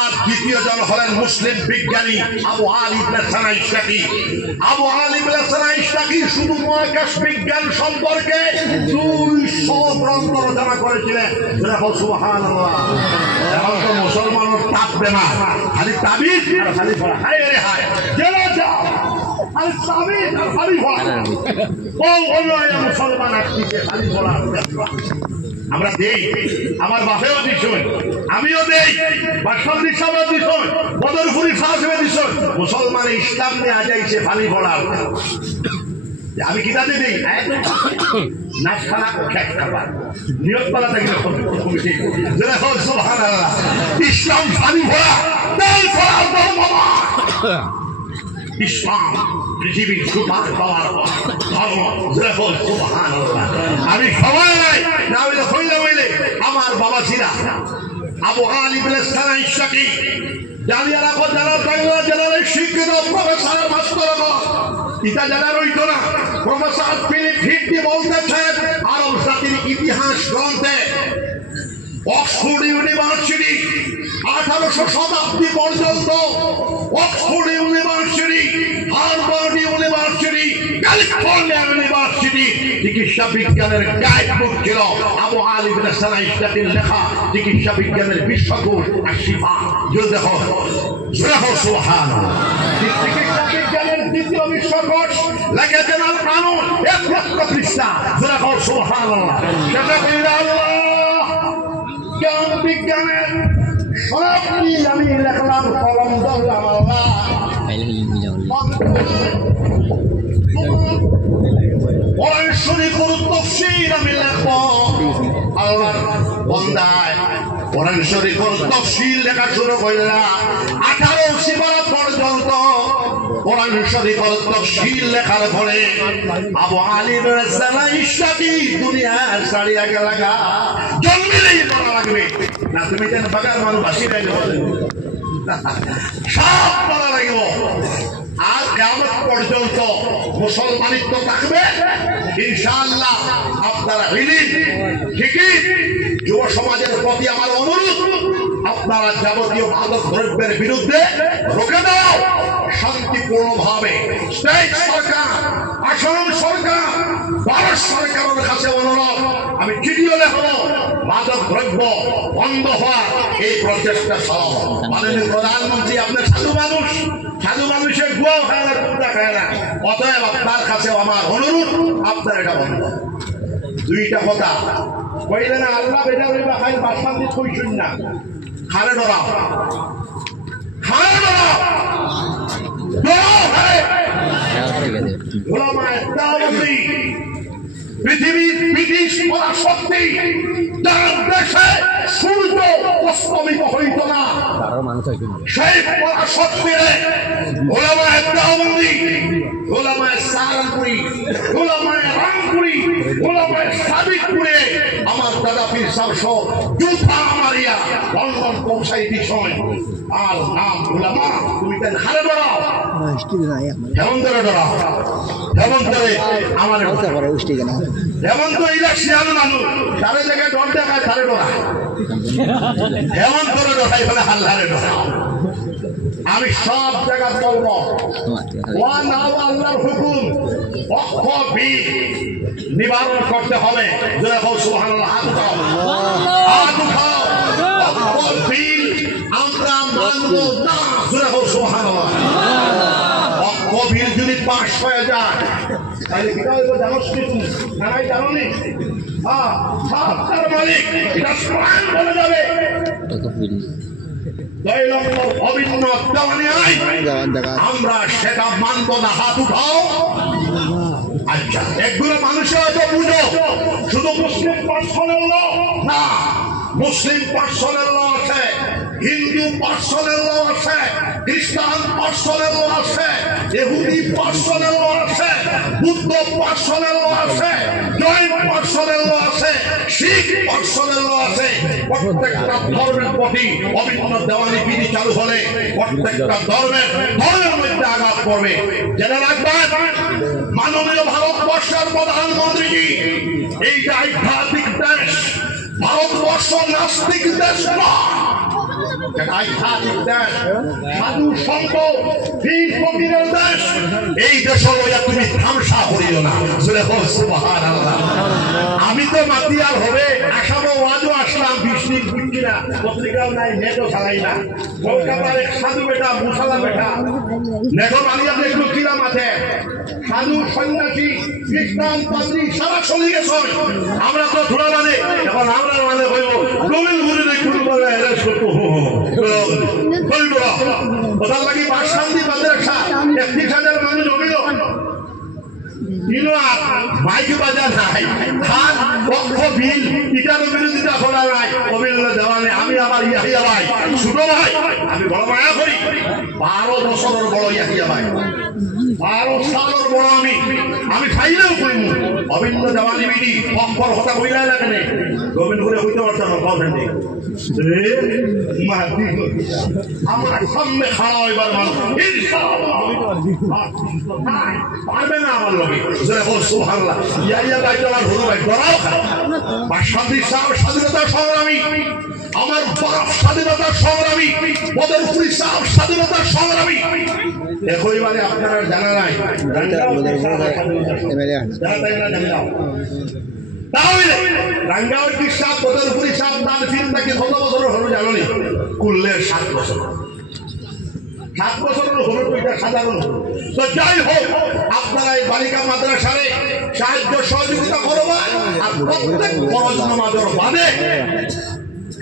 আর দ্বিতীয় জন হলেন মুসলিম বিজ্ঞানী আবু আলী ইবনে সানাইশাকি। আবু আলী ইবনে সানাইশাকি শুধু মহাকাশ বিজ্ঞান সম্পর্কে 200 গ্রন্থ রচনা করেছিলেন। সুবহানাল্লাহ। এখন তো মুসলমানের তাপ বেমার, খালি তাবিজ আর খালি পড়া। হায় রে হায়, জেলা যাও আর তাবিজ আর খালি পড়া। ও অন্যায় মুসলমান আসছে খালি পড়া। আমরা দেই, আমার বাপেও দিছুন, আমিও দেই, বাসন্তি সাহেব দিছুন, বদরপুরি সাহেব দিছুন। মুসলমান ইসলাম নিয়ে আজাইছে খালি পড়া। আমি কিতাবে দিই নাচ খানা খেক খাবার নিয়ত পালা থাকলে সুবহানাল্লাহ। ইসলাম খালি পড়া, তেল পড়া, ইসলাম পৃথিবীর সুপার পাওয়ার ধর্ম। সুবহানাল্লাহ। আমি সবাই না হইলে হইলে হইলে আমার বাবা ছিলা আবু আলী ইবনে সানাইশাকি। জানিয়ে রাখো, যারা বাংলা জেলার শিক্ষিত প্রফেসর মাস্টার ইটা যারা রইত না, প্রফেসর ফিলিপ হিটনি বলতেছেন আরব জাতির ইতিহাস গ্রন্থে অক্সফোর্ড ইউনিভার্সিটি 1800 শতাব্দী পর্যন্ত, Oxford university, Harvard university, California university চিকিৎসা বিজ্ঞানের গাইড বুক ছিল আবু আলী ইবনে সানাইশাকির লেখা চিকিৎসা বিজ্ঞানের বিশ্বকোষ আর শিফা। দেখো সুবহানাল্লাহ। চিকিৎসা বিজ্ঞানের দ্বিতীয় বিশ্বকোষ লেখেছেন আল কানুন 1 পৃষ্ঠা। দেখো সুবহানাল্লাহ। সেটা কইরা আল্লাহ জ্ঞান বিজ্ঞানের সবই আমি লেখলাম, কলম ধরলাম। আল্লাহ কোরআন শরীফের তাফসীর আমি লিখবো আল্লাহর বান্দায় কোরআন শরীফের তাফসীর লেখা শুরু করলাম 18 সিপারা পর্যন্ত কোরআন শরীফের তাফসীর লেখার পরে আবু আলী রাদিয়াল্লাহু ইশাকি দুনিয়া ছাড়িয়া গেলাগা জন্মিলেই মরা লাগবে না তুমি যেন বাগার মানুষ বাসি গাইলে সব মরা লাগিব আর কিয়ামত পর্যন্ত মুসলমানিত্ব থাকবে ইনশাআল্লাহ। আপনারা হিলিন ঠিকই যুব সমাজের প্রতি আমার অনুরোধ, আপনারা যাবতীয় মাদক দ্রব্যের বিরুদ্ধে রুখে দাও শান্তিপূর্ণভাবে। স্টেট সরকার, আসাম সরকার, ভারত সরকারের কাছে অনুরোধ, আমি চিঠিও লেখব মাদক দ্রব্য বন্ধ হওয়ার এই প্রচেষ্টা সহ। মাননীয় প্রধানমন্ত্রী আপনার সাধু মানুষের গোয়া খায় না, কুত্তা খায় না, অতএব আপনার কাছে আমার অনুরোধ আপনার এটা বন্ধ। দুইটা কথা কইলে না আল্লাহ বেজা হইবা খাই বাসমান্তি কইছুন না খারে ডরা পৃথিবীর ব্রিটিশ পরাশক্তি যার দেশে সূর্য অস্তমিত হইত না সেই পরাশক্তিরে ওলামায়ে দেওবন্দি, ওলামায়ে সাহারানপুরি, ওলামায়ে রামপুরি, ওলামায়ে সাবিতপুরে আমার দাদা পীর সাহেব সহ জুতা মারিয়া লন্ডন পৌঁছাই দিছয়। আর নাম ওলামা তুমি তাই হারে ডরাও হেমন্তরে ডরাও হেমন্তরে আমার হেমন্ত ইলেকশন মানুষ তারে জায়গায় ডর দেখায় তারে ডরা হেমন্তরে ডরাই বলে হাল্লারে ডরা। আমি সব জায়গা বলবো আল্লাহর হুকুম পক্ষ বি নিবারণ করতে হবে। সুবহানাল্লাহ, হাত উঠাও পক্ষ বি আমরা মানব না। সুবহানাল্লাহ, পক্ষ বিল যদি পাশ হয়ে যায় তাহলে কি হবে জানোস কি তুমি জানাই জানো নি? হ্যাঁ সবটার মালিক এটা কোরআন বলে যাবে। অভিন্ন দেওয়ানি আইন আমরা সেটা মানব না। হাত উঠাও। আচ্ছা, একগুলো মানুষের হয়তো বুঝো শুধু মুসলিম পার্সোনাল ল না, মুসলিম পার্সোনাল ল আছে, হিন্দু পার্সোনাল ল আছে, খ্রিস্টান পার্সোনাল ল আছে, ইহুদি পার্সোনাল ল আছে, বুদ্ধ পার্সোনাল ল আছে, জৈন পার্সোনাল ল আছে, শিখ পার্সোনাল ল আছে। প্রত্যেকটা ধর্মের প্রতি অভিন্ন দেওয়ানি বিধি চালু হলে প্রত্যেকটা ধর্মের মধ্যে আঘাত পড়বে। জেনে রাখবেন মাননীয় ভারতবর্ষের প্রধানমন্ত্রী এই যে আধ্যাত্মিক দেশ, ভারতবর্ষ নাস্তিক দেশ নয়, আধ্যাত্মিক দেশ, সাধু সন্ত পীর ফকিরের দেশ। এই দেশ লইয়া তুমি ধ্বংসা করিও না। সুবহানাল্লাহ। আমি তো মাতিয়ার হবে আসামও আজও আসলাম, বৃষ্টি বুঝছি না, পত্রিকাও নাই, নেটও চালাই না। কলকাতার এক সাধু বেটা মুসালা বেটা নেটো মানিয়া দেখলো কিরা মাঠে সাধু সন্ন্যাসী খ্রিস্টান পাদ্রী সারা চলে গেছে। আমরা তো ধরা মানে এখন আমরা মানে হইব গোবিল ঘুরে দেখুন বলে এরেস করতো কোথাও লাগি পাঁচ শান্তি বাদে রাখা 31,000 মানুষ অভিল মাইকি বাজার নাই, হাত পক্ষ বিল ইটারও বিরোধিতা করা নাই, অভিনন্দন দেওয়া নেই। আমি আমার ইয়াহিয়া ভাই ছোট ভাই, আমি বড় মায়া করি, 12 বছরের বড় ইয়াহিয়া ভাই, 12 সালের বড় আমি খাইলেও করিব অভিন্ন দেওয়ানি বিধি পক্ষর হতা কইলাই লাগে নেই গোবিন্দ করে হইতে পারতাম না। আমার সামনে খাড়া হইবার মানুষ পারবে না আমার লগে। সুবহানাল্লাহ, ইয়া ভাই তো আমার হলো ভাই ডরাও বা স্বাধীনতা সংগ্রামী, আমার বাপ স্বাধীনতা সংগ্রামী, বদরপুরি সাহেব স্বাধীনতা সংগ্রামী। একইবারে আপনারা জানা নাই তাহলে রাঙ্গাওয়াটি সাহেব বদরপুরি সাহেব তার ফিল্ম তাকে কত বছর হলো জানি? কুল্লের 7 বছর। 7 বছরের হলো তো এটা সাধারণ। তো যাই হোক, আপনারা এই বালিকা মাদ্রাসারে সাহায্য সহযোগিতা করবেন আর প্রত্যেক ফরজ নামাজের বাদে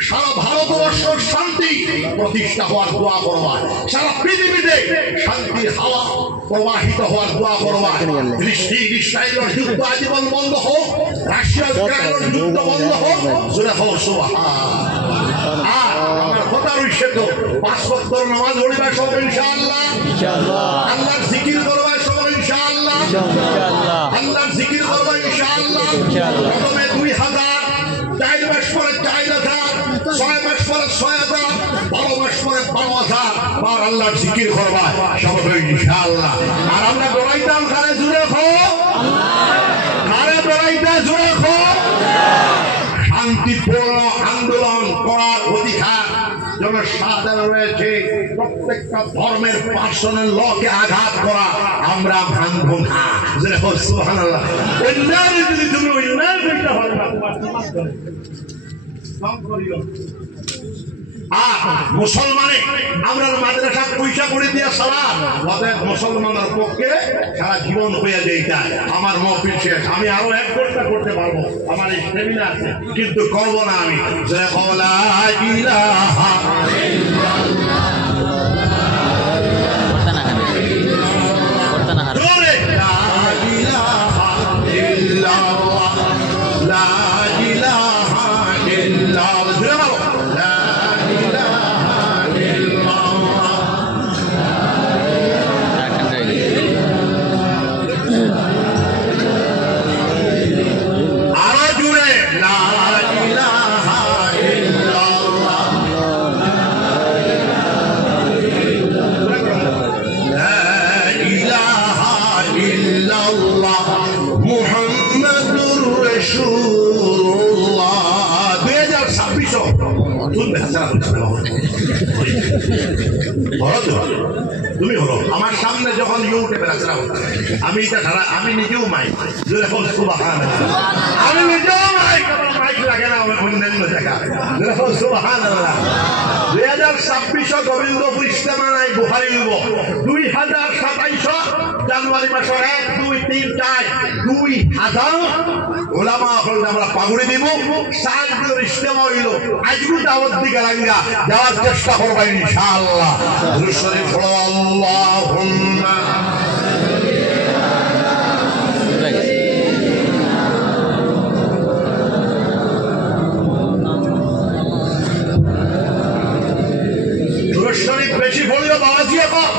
সারা ভারতবর্ষ শান্তি প্রতিষ্ঠা হওয়ার দোয়া করবা, সারা পৃথিবীতে শান্তির হাওয়া প্রবাহিত হওয়ার দোয়া করবা। ফিলিস্তিন ইসরায়েলের যুদ্ধ আজীবন বন্ধ হোক, রাশিয়া ইউক্রেনের যুদ্ধ বন্ধ হোক, জোরে হোক সুবহানাল্লাহ। আর আমার কথা রইছে তো 5 ওয়াক্ত নামাজ পড়িবা সব ইনশাআল্লাহ, আল্লাহর জিকির করবা সব ইনশাআল্লাহ, আল্লাহর জিকির করবা ইনশাআল্লাহ। প্রথমে 2000, 4 মাস পরে 4000, 6 মাস পরে 6000, 12 মাস পরে 12000 বার আল্লাহর জিকির করবা সব ইনশাআল্লাহ। আর আমরা দৌড়াইতাম কারে জুড়ে খো, কারে দৌড়াইতে জুড়ে খো। শান্তিপূর্ণ আন্দোলন করার অধিকার জনসাধারণ রয়েছে। প্রত্যেকটা ধর্মের পার্সোনাল লকে আঘাত করা আমরা মানব না। সুবহানাল্লাহ। অন্যায় যদি তুমি অন্যায় করতে হবে না, মুসলমানে আমরা মাদ্রাসা পয়সা করে দিয়া সালাম অতএব মুসলমানের পক্ষে সারা জীবন হয়ে যেটা আমার মহফিল শেষ। আমি আরো 1 ঘন্টা করতে পারবো, আমার এই সেমিনার আছে, কিন্তু করবো না আমি। তুমি হলো আমার সামনে যখন ইউটিউবে রাখলাম, আমি এটা ধারা, আমি নিজেও মাইক, আমি নিজেও মাইক, মাইক লাগে না অন্যান্য জায়গা। 2026 গোবিন্দপুর ইস্তেমা নাই বুহারি হইব, 2027 জানুয়ারি মাসের 1, 2, 3, 4, 2000 ওলামা হল আমরা পাগুড়ি দিব। সালগুলোর ইস্তেমা হইল, আজকে দাওয়াত দিকে লাগিয়া যাওয়ার চেষ্টা করবা ইনশাআল্লাহ। শরীফ হলো আল্লাহুম্মা শরীফ বেশি পড়িও বাবাজি। এখন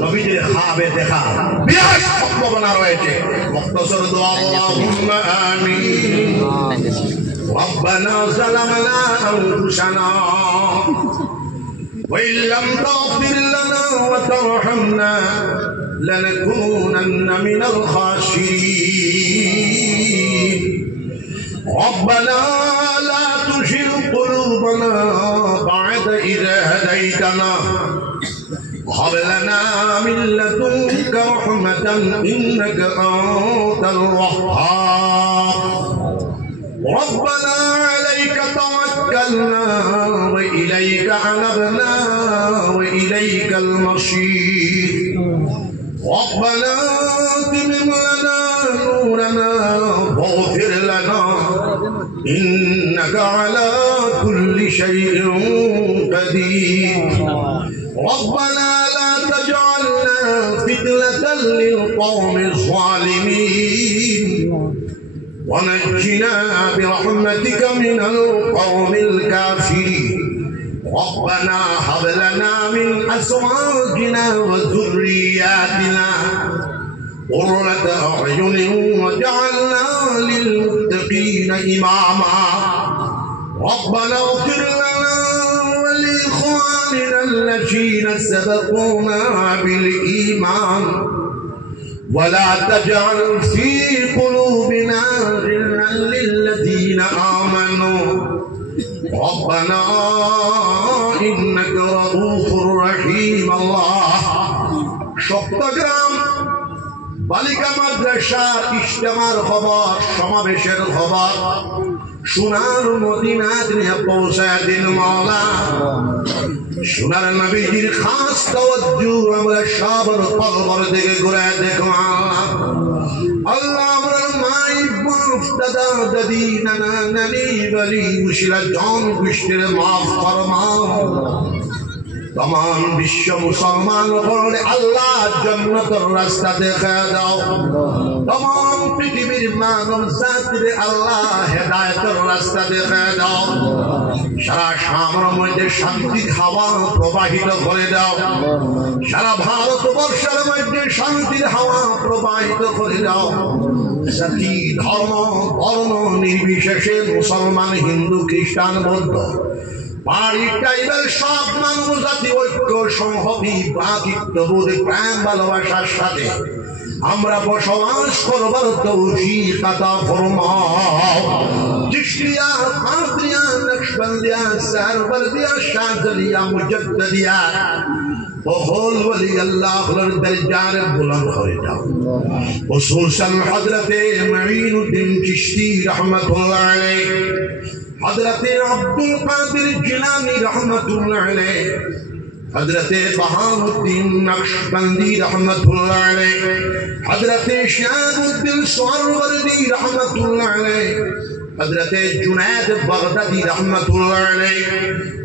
নবীজির খাবে দেখা বিরাট সম্ভাবনা রয়েছে। মুখতাসর দোয়া আল্লাহুম্মা আমিন। রব্বানা যালামনা আনফুসানা ওয়া ইল্লাম তাগফির লানা ওয়া তারহামনা লানাকুনান্না মিনাল খাসিরিন। রব্বানা লা তুযিগ কুলুবানা বা'দা ইয হাদাইতানা وهب لنا من لدنك رحمة إنك أنت الوهاب. ربنا عليك توكلنا وإليك أنبنا وإليك المصير. ربنا أتمم لنا نورنا واغفر لنا إنك على كل شيء قدير. ربنا لا تجعلنا فتنة للقوم الظالمين ونجنا برحمتك من القوم الكافرين. ربنا هب لنا من أزواجنا وذرياتنا قرة أعين واجعلنا للمتقين إماما. ربنا اغفر لنا ولإخواننا الذين سبقونا بالإيمان ولا تجعل في قلوبنا غلا للذين آمنوا ربنا إنك رؤوف رحيم. الله চট্টগ্রাম বালিকা মাদ্রাসার ইজতেমার খবর, সমাবেশের খবর সোনার মদিনাত নিয়ে পৌঁছায় দিন মাওলা। সোনার নবীজির খাস তাওয়াজ্জু আমরা সবার কলবের দিকে ঘুরে দেখো আল্লাহ। আল্লাহ আমরা মাই মাফ দাদা দাদি নানা নানি বলি মুশিরা জন গোষ্ঠীর মাফ ফরমাও तमाम विश्व मुसलमान अल्लाह जन्नत रास्ता देखा दाओ तमाम पृथ्वीर मानव जातिरे अल्लाह हिदायतर रास्ता देखा दाओ सारा शामर मध्य शांति हावा प्रवाहित करे दाओ सारा भारतवर्षेर मध्य शांतिर हावा प्रवाहित करे दाओ जाति धर्म वर्ण निर्विशेषे मुसलमान हिंदू ख्रिस्टान बौद्ध पाड़ी टाइबल सब मानव जाति ऐक्य संहति भ्रातृत्वबोध प्रेम भालोबासार साथे আমরা বসবাস করবার তৌফিক আতা ফরমাও চিশতিয়া কাদরিয়া নকশবন্দিয়া সারবরদিয়া শাযলিয়া মুজাদ্দিদিয়া বহুল ওলি আল্লাহর দরজারে বুলন্দ করে দাও খুসুসান হযরতে মুঈনুদ্দিন চিশতি রাহমাতুল্লাহ আলাইহি हज़रते अब्दुल कादिर जिलानी रहमतुल्लाह अलैह हज़रते बहाउद्दीन नक्शबंदी रहमतुल्लाह अलैह हज़रते शहाबुद्दीन सुहरवर्दी रहमतुल्लाह अलैह हज़रते जुनैद बगदादी रहमतुल्लाह अलैह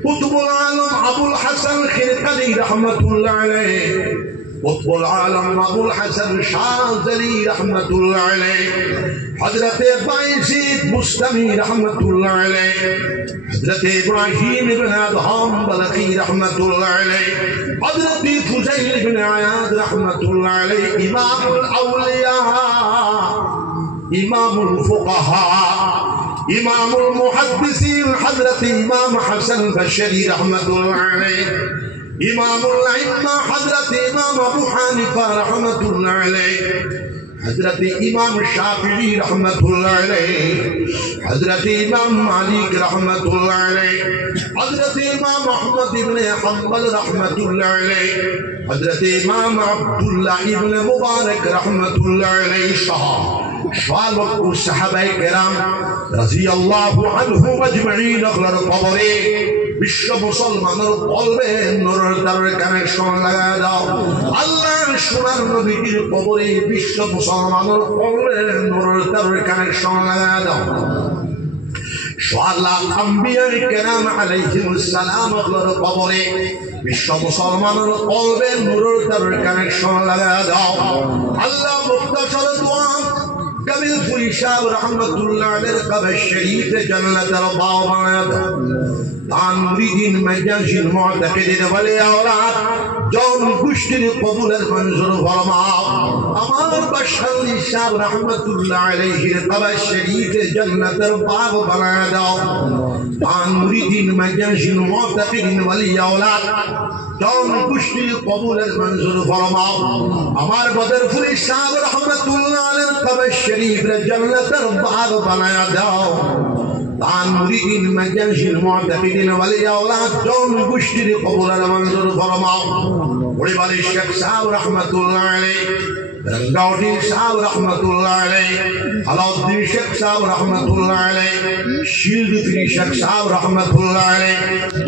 कुतुबुल आलम अबुल हसन खिरकली रहमतुल्लाह अलैह कुतुबुल आलम अबुल हसन शाज़ली रहमतुल्लाह अलैह हज़रत बायज़ीद बुस्तामी रहमतुल्लाह अलैह हज़रत इब्राहीम इब्न अदहम बलखी रहमतुल्लाह अलैह हज़रत फुज़ैल इब्न अयाद रहमतुल्लाह अलैह इमामुल औलिया इमामुल फुक़हा इमामुल मुहद्दिसीन हज़रत इमाम हसन बशरी रहमतुल्लाह अलैह इमामुल अइम्मा हज़रत इमाम अबू हनीफा रहमतुल्लाह अलैह हज़रत इमाम शाफिई रहमतुल्लाह अलैह हज़रत इमाम मालिक रहमतुल्लाह अलैह हज़रत इमाम अहमद इब्न हंबल रहमतुल्लाह अलैह हज़रत इमाम अब्दुल्लाह इब्न मुबारक रहमतुल्लाह अलैह साहब सहाबाए किराम রাদিয়াল্লাহু আনহুম আজমাইন আল্লাহর কবরে বিশ্ব মুসলমানের কলবে নূরের তারের কানেকশন লাগায় দাও আল্লাহর সোনার নবীর কবরে বিশ্ব মুসলমানের কলবে নূরের তারের কানেকশন লাগায় দাও শাআল্লাহ আম্বিয়া কিরাম আলাইহিমুস সালাম আল্লাহর কবরে বিশ্ব মুসলমানের কলবে নূরের তারের কানেকশন লাগায় দাও আল্লাহ মুক্তাসর দোয়া कबीर पुरी साहब रहमतुल्लाह अलैह कब्र शरीफ जन्नतर बाव बनाया था दान मुरीदिन मजाजिन मुअतकिदिन वाले औलाद जौन गुश्तिर कबूलर मंजूर फरमाओ अमार बशरी साहब रहमतुल्लाह अलैह कब्र शरीफ जन्नतर बाव बनाया दाओ दान मुरीदिन मजाजिन मुअतकिदिन वाले औलाद जौन गुश्तिर कबूलर मंजूर फरमाओ अमार बदरपुरी साहब रहमतुल्लाह अलैह कब्र शरीफ जन्नतर बाग बनाया जाओ दान मुरीदिन मजाजिन मुअतकिदिन वाले औलाद जौन गुश्तिर कबूलर मंजूर फरमाओ बड़े वाले शेख साहब रहमतुल्लाह अलैह रंगावटी साहब रहमतुल्लाह अलैह अलाउद्दीन शेख साहब रहमतुल्लाह अलैह शीलदुफरी शेख साहब रहमतुल्लाह अलैह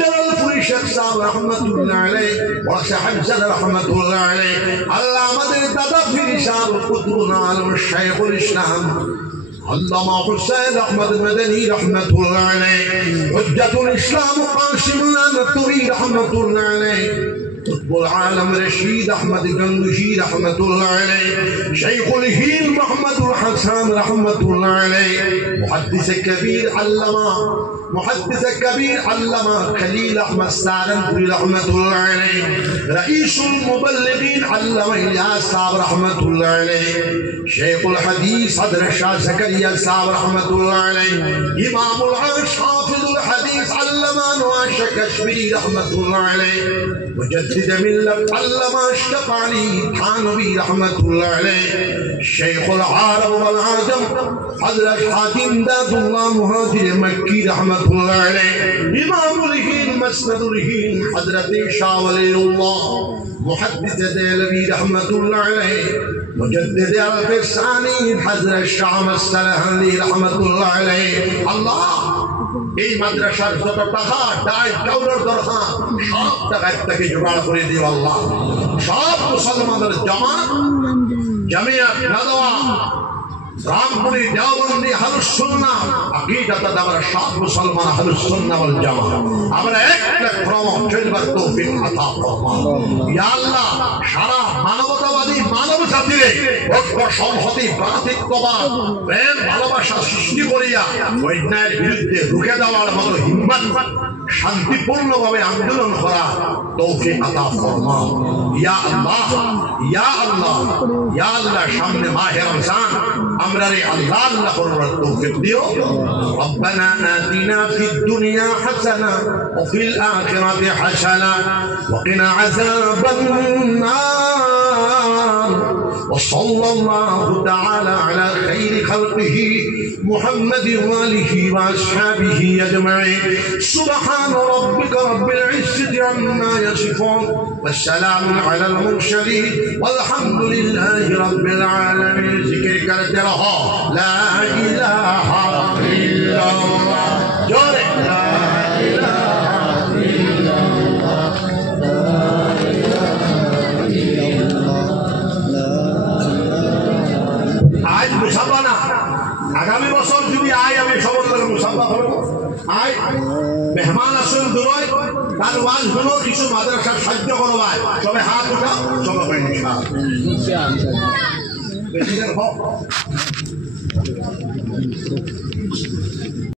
जलालपुरी शेख साहब रहमतुल्लाह अलैह बड़ा साहब जद रहमतुल्लाह अलैह अल्लाह मदर दादा फिरी साहब कुतुबुल आलम शेखुल इस्लाम अल्लामा हुसैन अहमद मदनी रहमतुल्लाह अलैह हुज्जतुल इस्लाम कासिम नतवी रहमतुल्लाह अलैह कुतुबुल आलम रशीद अहमद गंगोही रहमतुल्लाह अलैह शेखुल हिंद मोहम्मदुल हसन रहमतुल्लाह अलैह मुहद्दिस कबीर अल्लामा मुहद्दिस कबीर अल्लामा खलील अहमद सारनपुरी रहमतुल्लाह अलैह रईसुल मुबल्लिगीन अल्लामा इलियास साहब रहमतुल्लाह अलैह शेखुल हदीस हज़रत शाह ज़करिया साहब रहमतुल्लाह अलैह इमामुल अर्श हाफिजुल हदीस अल्लामा नवाज़ कश्मीरी रहमतुल्लाह अलैह मुजद्दिद मिल्लत अल्लामा अशरफ अली थानवी रहमतुल्लाह अलैह शेखुल अरब वल आजम हज़रत हाकिम दादुल्लाह मुहाजिर मक्की रहमतुल्लाह अलैह इमामुल हिंद मसनदुल हिंद हज़रत शाह वलीउल्लाह मुहद्दिस देलवी रहमतुल्लाह अलैह मुजद्दिद अल-फिसानी हज़रत शाह मसलहली रहमतुल्लाह अलैह अल्लाह এই মাদ্রাসার যত টাকা দায় দৌলর দরকার সব টাকা থেকে জোগাড় করে দিও আল্লাহ সব মুসলমানদের জামিয়াত নাদওয়া রামপুরি দেওবন্দি আহলুস সুন্নাহ আকীদাত আমরা সব মুসলমান আহলুস সুন্নাহ ওয়াল জামাত আমরা একটা ক্রম চলবার তৌফিক আতা ফরমান। ইয়া আল্লাহ সারা মানবতাবাদী মানব জাতিরে ঐক্য সংহতি ভ্রাতৃত্ববাদ প্রেম ভালোবাসা সৃষ্টি করিয়া অন্যায়ের বিরুদ্ধে রুখে দেওয়ার মতো হিম্মত শান্তিপূর্ণভাবে আন্দোলন করা তৌফিক আতা ফরমান। ইয়া আল্লাহ ইয়া আল্লাহ ইয়া আল্লাহ সামনে মাহে রমজান আমরা রে আল্লাহ আল্লাহ করার তৌফিক দিও। রব্বানা আতিনা ফিদ দুনিয়া হাসানা ওয়া ফিল আখিরাতি হাসানা ওয়া কিনা আযাবান নার। وصلى الله تعالى على خير خلقه محمد وآله وأصحابه أجمعين سبحان ربك رب العزة عما يصفون والسلام على المرسلين والحمد لله رب العالمين. ذكر کرتے رہو لا إله إلا الله جورے لا إله إلا الله আজ মুসাফা না আগামী বছর যদি আয় আমি সবার করে মুসাফা করবো। আয় মেহমান আসুন দূরই তার ওয়াজ গুলো কিছু মাদ্রাসার সাহায্য করো ভাই সবে হাত উঠাও সবাই হয় ইনশাআল্লাহ।